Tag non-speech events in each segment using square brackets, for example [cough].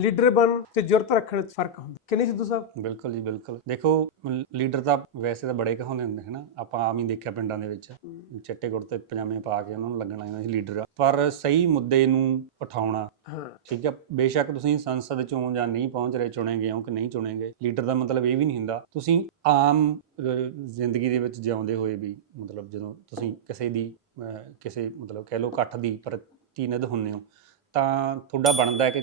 Leader ਬਣ ਤੇ ਜੁਰਤ ਰੱਖਣ 'ਚ ਫ਼ਰਕ ਹੁੰਦਾ। ਕਿ ਨਹੀਂ ਸਿੱਧੂ ਸਾਹਿਬ? ਬਿਲਕੁਲ ਜੀ ਬਿਲਕੁਲ। ਦੇਖੋ ਲੀਡਰ ਤਾਂ ਵੈਸੇ ਤਾਂ ਬੜੇ ਕਹਾਉਂਦੇ ਹੁੰਦੇ ਹਨਾ? ਆਪਾਂ ਆਮ ਹੀ ਦੇਖਿਆ ਪਿੰਡਾਂ ਦੇ ਵਿੱਚ। ਚਿੱਟੇ ਕੁੜਤੇ ਪਜਾਮੇ ਪਾ ਕੇ ਉਹਨਾਂ ਨੂੰ ਲੱਗਣ ਸੀ ਲੀਡਰ। ਆ ਪਰ ਸਹੀ ਮੁੱਦੇ ਨੂੰ ਉਠਾਉਣਾ ਠੀਕ ਹੈ ਬੇਸ਼ੱਕ ਤੁਸੀਂ ਸੰਸਦ ਚੋਂ ਜਾਂ ਨਹੀਂ ਪਹੁੰਚ ਰਹੇ ਚੁਣੇ ਗਏ ਹੋ ਕਿ ਨਹੀਂ ਚੁਣੇ ਗਏ ਲੀਡਰ ਦਾ ਮਤਲਬ ਇਹ ਵੀ ਨਹੀਂ ਹੁੰਦਾ। ਤੁਸੀਂ ਆਮ ਜ਼ਿੰਦਗੀ ਦੇ ਵਿੱਚ ਜਿਉਂਦੇ ਹੋਏ ਵੀ ਮਤਲਬ ਜਦੋਂ ਤੁਸੀਂ ਕਿਸੇ ਦੀ ਕਿਸੇ ਮਤਲਬ ਕਹਿ ਲਓ ਇਕੱਠ ਦੀ ਪ੍ਰਤੀਨਿਧ ਹੁੰਦੇ ਹੋ ਤਾਂ ਤੁਹਾਡਾ ਬਣਦਾ ਹੈ ਕਿ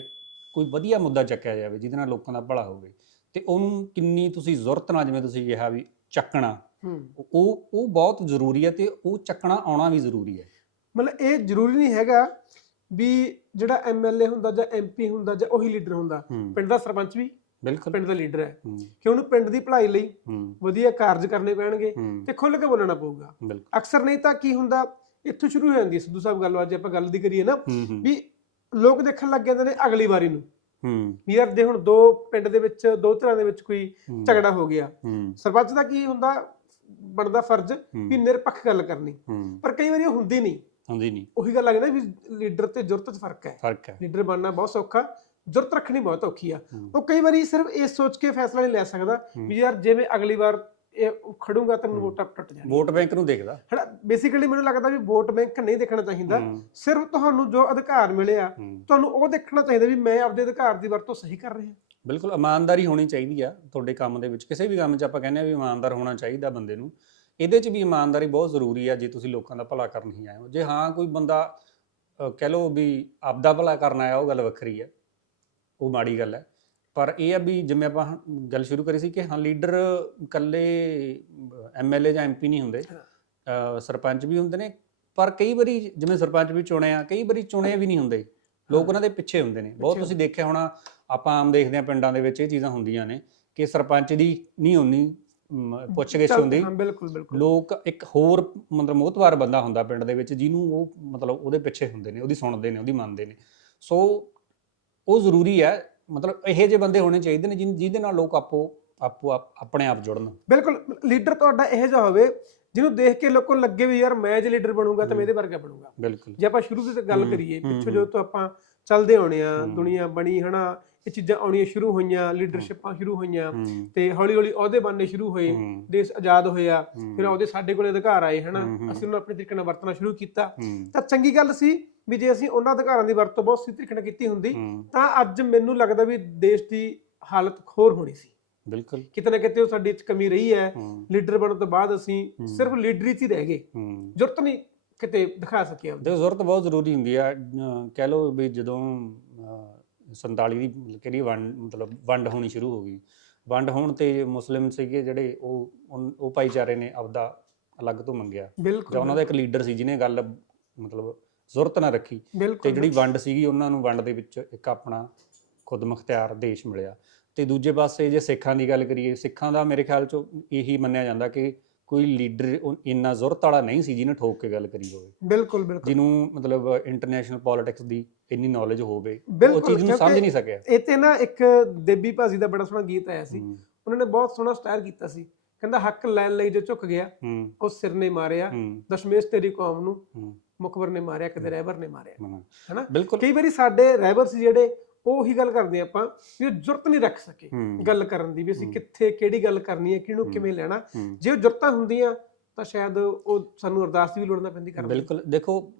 ਕੋਈ ਵਧੀਆ ਮੁੱਦਾ ਚੱਕਿਆ ਜਾਵੇ ਜਿਹਦੇ ਨਾਲ ਲੋਕਾਂ ਦਾ ਭਲਾ ਹੋਵੇ ਤੇ ਉਹਨੂੰ ਕਿੰਨੀ ਤੁਸੀਂ ਜ਼ਰੂਰਤ ਨਾਲ ਜਿਵੇਂ ਤੁਸੀਂ ਕਿਹਾ ਵੀ ਚੱਕਣਾ ਉਹ ਉਹ ਬਹੁਤ ਜ਼ਰੂਰੀ ਹੈ ਤੇ ਉਹ ਚੱਕਣਾ ਆਉਣਾ ਵੀ ਜ਼ਰੂਰੀ ਹੈ। ਮਤਲਬ ਇਹ ਜ਼ਰੂਰੀ ਨਹੀਂ ਹੈਗਾ ਵੀ ਜਿਹੜਾ ਐਮਐਲਏ ਹੁੰਦਾ ਜਾਂ ਐਮਪੀ ਹੁੰਦਾ ਜਾਂ ਉਹੀ ਲੀਡਰ ਹੁੰਦਾ ਪਿੰਡ ਦਾ ਸਰਪੰਚ ਵੀ ਬਿਲਕੁਲ। ਪਿੰਡ ਦਾ ਲੀਡਰ ਹੈ। ਕਿ ਉਹਨੂੰ ਪਿੰਡ ਦੀ ਭਲਾਈ ਲਈ ਵਧੀਆ ਕਾਰਜ ਕਰਨੇ ਪੈਣਗੇ ਤੇ ਖੁੱਲ੍ਹ ਕੇ ਬੋਲਣਾ ਪਊਗਾ। ਅਕਸਰ ਨਹੀਂ ਤਾਂ ਕੀ ਹੁੰਦਾ ਇੱਥੋਂ ਸ਼ੁਰੂ ਹੋ ਜਾਂਦੀ ਸਿੱਧੂ ਸਾਹਿਬ ਗੱਲਬਾਤ ਜੇ ਆਪਾਂ ਗੱਲ ਦੀ ਕਰੀਏ ਨਾ ਵੀ ਲੋਕ ਦੇਖਣ ਲੱਗ ਜਾਂਦੇ ਨੇ ਅਗਲੀ ਵਾਰੀ ਨੂੰ। ਹੂੰ। ਵੀ ਯਾਰ ਦੇ ਹੁਣ ਦੋ ਪਿੰਡ ਦੇ ਵਿੱਚ ਦੋ ਤਰ੍ਹਾਂ ਦੇ ਵਿੱਚ ਕੋਈ ਹੂੰ, ਝਗੜਾ ਹੋ ਗਿਆ। ਹੂੰ। ਸਰਪੰਚ ਦਾ ਕੀ ਹੁੰਦਾ? ਬਣਦਾ ਫਰਜ਼ ਹੂੰ, ਵੀ ਨਿਰਪੱਖ ਗੱਲ ਕਰਨੀ। ਹੂੰ। ਪਰ ਕਈ ਵਾਰੀ ਉਹ ਹੁੰਦੀ ਨਹੀਂ। ਹੁੰਦੀ ਨਹੀਂ। ਉਹੀ ਗੱਲ ਆ ਗਈ ਨਾ ਵੀ ਲੀਡਰ ਤੇ ਜੁਰਤ 'ਚ ਫ਼ਰਕ ਹੈ। ਫ਼ਰਕ ਹੈ। ਲੀਡਰ ਬਣਨਾ ਬਹੁਤ ਸੌਖਾ ਜੁਰਤ ਰੱਖਣੀ ਬਹੁਤ ਔਖੀ ਆ। ਹੂੰ, ਉਹ ਕਈ ਵਾਰੀ ਸਿਰਫ ਇਹ ਸੋਚ ਕੇ ਫੈਸਲਾ ਨਹੀਂ ਲੈ ਸਕਦਾ ਹੂੰ। ਵੀ ਯਾਰ ਜੇ ਮੈਂ ਅਗਲੀ ਵਾਰ ਇਹ ਖੜੂੰਗਾ ਤਾਂ ਮੈਨੂੰ। ਵੋਟਾਂ ਟੁੱਟ ਜਾਣਗੀਆਂ ਵੋਟ ਬੈਂਕ ਨੂੰ ਦੇਖਦਾ। ਹਨਾ ਬੇਸਿਕਲੀ ਮੈਨੂੰ ਲੱਗਦਾ ਵੀ ਵੋਟ ਬੈਂਕ ਨਹੀਂ ਦੇਖਣਾ ਚਾਹੀਦਾ। ਸਿਰਫ ਤੁਹਾਨੂੰ ਜੋ ਅਧਿਕਾਰ ਮਿਲਿਆ। ਤੁਹਾਨੂੰ ਉਹ ਦੇਖਣਾ ਚਾਹੀਦਾ ਵੀ ਮੈਂ ਆਪਦੇ ਅਧਿਕਾਰ ਦੀ ਵਰਤੋਂ ਸਹੀ ਕਰ ਰਿਹਾ। ਬਿਲਕੁਲ ਇਮਾਨਦਾਰੀ ਹੋਣੀ ਚਾਹੀਦੀ ਆ ਤੁਹਾਡੇ ਕੰਮ ਦੇ ਵਿੱਚ। ਕਿਸੇ ਵੀ ਕੰਮ 'ਚ ਆਪਾਂ ਕਹਿੰਦੇ ਆ ਵੀ ਇਮਾਨਦਾਰ ਹੋਣਾ ਚਾਹੀਦਾ ਬੰਦੇ ਨੂੰ। ਇਹਦੇ 'ਚ ਵੀ ਇਮਾਨਦਾਰੀ ਬਹੁਤ ਜ਼ਰੂਰੀ ਆ ਜੇ ਤੁਸੀਂ ਲੋਕਾਂ ਦਾ ਭਲਾ ਕਰਨ ਹੀ ਆਏ ਹੋ। ਜੇ ਹਾਂ ਕੋਈ ਬੰਦਾ ਕਹਿ ਲਓ ਵੀ ਆਪਦਾ ਭਲਾ ਕਰਨ ਆਇਆ ਉਹ ਗੱਲ ਵੱਖਰੀ ਆ। ਉਹ ਮਾੜੀ ਗੱਲ ਹੈ ਪਰ ਇਹ ਆ ਵੀ ਜਿਵੇਂ ਆਪਾਂ ਗੱਲ ਸ਼ੁਰੂ ਕਰੀ ਸੀ ਕਿ ਹਾਂ ਲੀਡਰ ਇਕੱਲੇ ਐਮਐਲਏ ਜਾਂ ਐਮਪੀ ਨਹੀਂ ਹੁੰਦੇ ਸਰਪੰਚ ਵੀ ਹੁੰਦੇ ਨੇ ਪਰ ਕਈ ਵਾਰੀ ਜਿਵੇਂ ਸਰਪੰਚ ਵੀ ਚੁਣੇ ਆ ਕਈ ਵਾਰੀ ਚੁਣੇ ਵੀ ਨਹੀਂ ਹੁੰਦੇ। ਲੋਕ ਉਹਨਾਂ ਦੇ ਪਿੱਛੇ ਹੁੰਦੇ ਨੇ। ਬਹੁਤ ਤੁਸੀਂ ਦੇਖਿਆ ਹੋਣਾ ਆਪਾਂ ਆਮ ਦੇਖਦੇ ਆ ਪਿੰਡਾਂ ਦੇ ਵਿੱਚ ਇਹ ਚੀਜ਼ਾਂ ਹੁੰਦੀਆਂ ਨੇ ਕਿ ਸਰਪੰਚ ਦੀ ਨਹੀਂ ਹੁੰਦੀ ਪੁੱਛ ਗਿੱਛ ਚੱਲ- ਹੁੰਦੀ। ਬਿਲਕੁਲ ਬਿਲਕੁਲ। ਲੋਕ ਇੱਕ ਹੋਰ ਮਤਲਬ ਮੋਹਤਵਾਰ ਬੰਦਾ ਹੁੰਦਾ ਪਿੰਡ ਦੇ ਵਿੱਚ ਜਿਹਨੂੰ ਉਹ ਮਤਲਬ ਉਹਦੇ ਪਿੱਛੇ ਹੁੰਦੇ ਨੇ ਉਹਦੀ ਸੁਣਦੇ ਨੇ ਉਹਦੀ ਮੰਨਦੇ ਨੇ। ਸੋ ਉਹ ਜ਼ਰੂਰੀ ਹੈ ਮਤਲਬ ਇਹੋ ਜਿਹੇ ਬੰਦੇ ਹੋਣੇ ਚਾਹੀਦੇ ਨੇ ਜਿਨ- ਜਿਹਦੇ ਨਾਲ ਲੋਕ ਆਪੋ ਆਪੋ ਆਪ- ਆਪਣੇ ਆਪ ਜੁੜਨ। ਬਿਲਕੁਲ ਲੀਡਰ ਤੁਹਾਡਾ ਇਹੋ ਜਿਹਾ ਹੋਵੇ ਜਿਹਨੂੰ ਦੇਖ ਕੇ ਲੋਕਾਂ ਨੂੰ ਲੱਗੇ ਵੀ ਯਾਰ ਮੈਂ ਜੇ ਲੀਡਰ ਬਣੂੰਗਾ ਤਾਂ ਮੈਂ ਇਹਦੇ ਵਰਗਾ ਬਣੂੰਗਾ। ਬਿਲਕੁਲ। ਜੇ ਆਪਾਂ ਸ਼ੁਰੂ ਤੋਂ ਗੱਲ ਹੂੰ, ਕਰੀਏ ਹੂੰ, ਪਿੱਛੋਂ ਹੂੰ। ਜਦੋਂ ਤੋਂ ਆਪਾਂ ਚੱਲਦੇ ਆਉਣੇ ਆ ਹੂੰ। ਦੁਨੀਆ ਬਣੀ ਹਨਾ ਇਹ ਚੀਜ਼ਾਂ ਆਉਣੀਆਂ ਸ਼ੁਰੂ ਹੋਈਆਂ ਲੀਡਰਸ਼ਿਪਾਂ ਸ਼ੁਰੂ ਹੋਈਆਂ ਹੂੰ। ਤੇ ਹੌਲੀ ਹੌਲੀ ਅਹੁਦੇ ਬਣਨੇ ਸ਼ੁਰੂ ਹੋਏ ਹੂੰ, ਦੇਸ਼ ਆਜ਼ਾਦ ਹੋਇਆ ਹੂੰ, ਫਿਰ ਉਹਦੇ ਸਾਡੇ ਕੋਲੇ ਅਧਿਕਾਰ ਆਏ ਹਨਾ ਹੂੰ, ਹੂੰ। ਅਸੀਂ ਉਹਨੂੰ ਆਪਣੇ ਤਰੀਕੇ ਨਾਲ ਵਰਤਣਾ ਸ਼ੁਰੂ ਕੀਤਾ। ਹੂੰ, ਤਾਂ ਚੰਗੀ ਗੱਲ ਸੀ ਵੀ ਜੇ ਅਸੀਂ ਉਹਨਾਂ ਅਧਿਕਾਰਾਂ ਦੀ ਵਰਤੋਂ ਬਹੁਤ ਸਹੀ ਤਰੀਕੇ ਨਾਲ ਕੀਤੀ ਹੁੰਦੀ ਤਾਂ ਅੱਜ ਮੈਨੂੰ ਲੱਗਦਾ ਵੀ ਦੇਸ਼ ਦੀ ਹਾਲਤ ਖੋਰ ਹੋਣੀ ਸੀ। ਬਿਲਕੁਲ। ਕਿਤੇ ਨਾ ਕਿਤੇ ਉਹ ਸਾਡੀ ਚ ਕਮੀ ਰਹੀ ਹੈ। ਲੀਡਰ ਬਣਨ ਤੋਂ ਬਾਅਦ ਅਸੀਂ। ਸਿਰਫ ਲੀਡਰੀ ਚ ਹੀ ਰਹਿ ਗਏ। ਜ਼ਰੂਰਤ ਨਹੀਂ ਕਿਤੇ ਦਿਖਾ ਸਕੇ ਆਪਦੀ। ਦੇਖੋ ਜ਼ਰੂਰਤ ਬਹੁਤ ਜ਼ਰੂਰੀ ਹੁੰਦੀ ਆ। ਕਹਿ ਲਓ ਵੀ ਜਦੋਂ ਅਹ 47 ਦੀ ਕਿਹੜੀ ਵੰਡ ਮਤਲਬ ਵੰਡ ਹੋਣੀ ਸ਼ੁਰੂ ਹੋ ਗਈ। ਵੰਡ ਹੋਣ ਤੇ ਮੁਸਲਿਮ ਸੀਗੇ ਜਿਹੜੇ ਉਹ ਉਹ ਭਾਈਚਾਰੇ ਨੇ ਆਪਦਾ ਅਲੱਗ ਤੋਂ ਮੰਗਿਆ। ਜਾਂ ਉਹਨਾਂ ਦਾ ਇੱਕ ਲੀਡਰ ਸੀ ਜਿਹਨੇ ਗੱਲ ਮਤਲਬ ਜ਼ਰੂਰਤ ਨਾ ਰੱਖੀ। ਤੇ ਜਿਹੜੀ ਵੰਡ ਸੀਗੀ ਉਹਨਾਂ ਨੂੰ ਵੰਡ ਦੇ ਵਿੱਚ ਇੱਕ ਆਪਣਾ ਖੁਦ ਮੁਖਤਿਆਰ ਦੇਸ਼ ਮਿਲਿਆ। ਤੇ ਦੂਜੇ ਪਾਸੇ ਜੇ ਸਿੱਖਾਂ ਦੀ ਗੱਲ ਕਰੀਏ ਸਿੱਖਾਂ ਦਾ ਮੇਰੇ ਖਿਆਲ ਚ ਇਹੀ ਮੰਨਿਆ ਜਾਂਦਾ ਕਿ ਕੋਈ ਲੀਡਰ ਇੰਨਾ ਜ਼ਰੂਰਤ ਵਾਲਾ ਨਹੀਂ ਸੀ ਜਿਹਨੇ ਠੋਕ ਕੇ ਗੱਲ ਕਰੀ ਹੋਵੇ। ਬਿਲਕੁਲ ਬਿਲਕੁਲ। ਜਿਹਨੂੰ ਮਤਲਬ ਇੰਟਰਨੈਸ਼ਨਲ ਪੋਲਿਟਿਕਸ ਦੀ ਇੰਨੀ ਨੌਲੇਜ ਹੋਵੇ ਉਹ ਚੀਜ਼ ਨੂੰ ਸਮਝ ਨਹੀਂ ਸਕਿਆ। ਤੇ ਨਾ ਇੱਕ ਦੇਬੀ ਭਾਜੀ ਦਾ ਬੜਾ ਸੋਹਣਾ ਗੀਤ ਆਇਆ ਸੀ। ਉਹਨਾਂ ਨੇ ਬਹੁਤ ਸੋਹਣਾ ਸਟਾਇਰ ਕੀਤਾ ਸੀ। ਕਹਿੰਦਾ ਹੱਕ ਲੈਣ ਲਈ ਜੋ ਝੁਕ ਗਿਆ ਉਹ ਸਿਰ ਨੇ ਮਾਰਿਆ। ਦਸ਼ਮੇਸ਼ ਤੇਰੀ ਕੌਮ ਨੂੰ। ਮੁਖਬਰ ਨੇ ਮਾਰਿਆ ਕਦੇ ਰਹਿਬਰ ਨੇ ਮਾਰਿਆ। ਹਨਾ ਬਿਲਕੁਲ ਕਈ ਵਾਰੀ ਸਾਡੇ ਰਹਿਬਰ ਸੀ ਜਿਹੜੇ ਉਹ ਹੀ ਗੱਲ ਕਰਦੇ ਆਪਾਂ ਵੀ ਉਹ ਜੁਰਤ ਨਹੀਂ ਰੱਖ ਸਕੇ ਗੱਲ ਕਰਨ ਦੀ ਵੀ ਅਸੀਂ। ਕਿੱਥੇ ਕਿਹੜੀ ਗੱਲ ਕਰਨੀ ਹੈ ਕਿਹਨੂੰ। ਕਿਵੇਂ ਲੈਣਾ। ਜੇ ਉਹ ਜੁਰਤਾਂ ਹੁੰਦੀਆਂ ਤਾਂ ਸ਼ਾਇਦ ਉਹ ਸਾਨੂੰ ਅਰਦਾਸ ਦੀ ਵੀ ਲੋੜ ਨਾ ਪੈਂਦੀ ਕਰਨ ਬਿਲਕੁਲ ਦੇਖੋ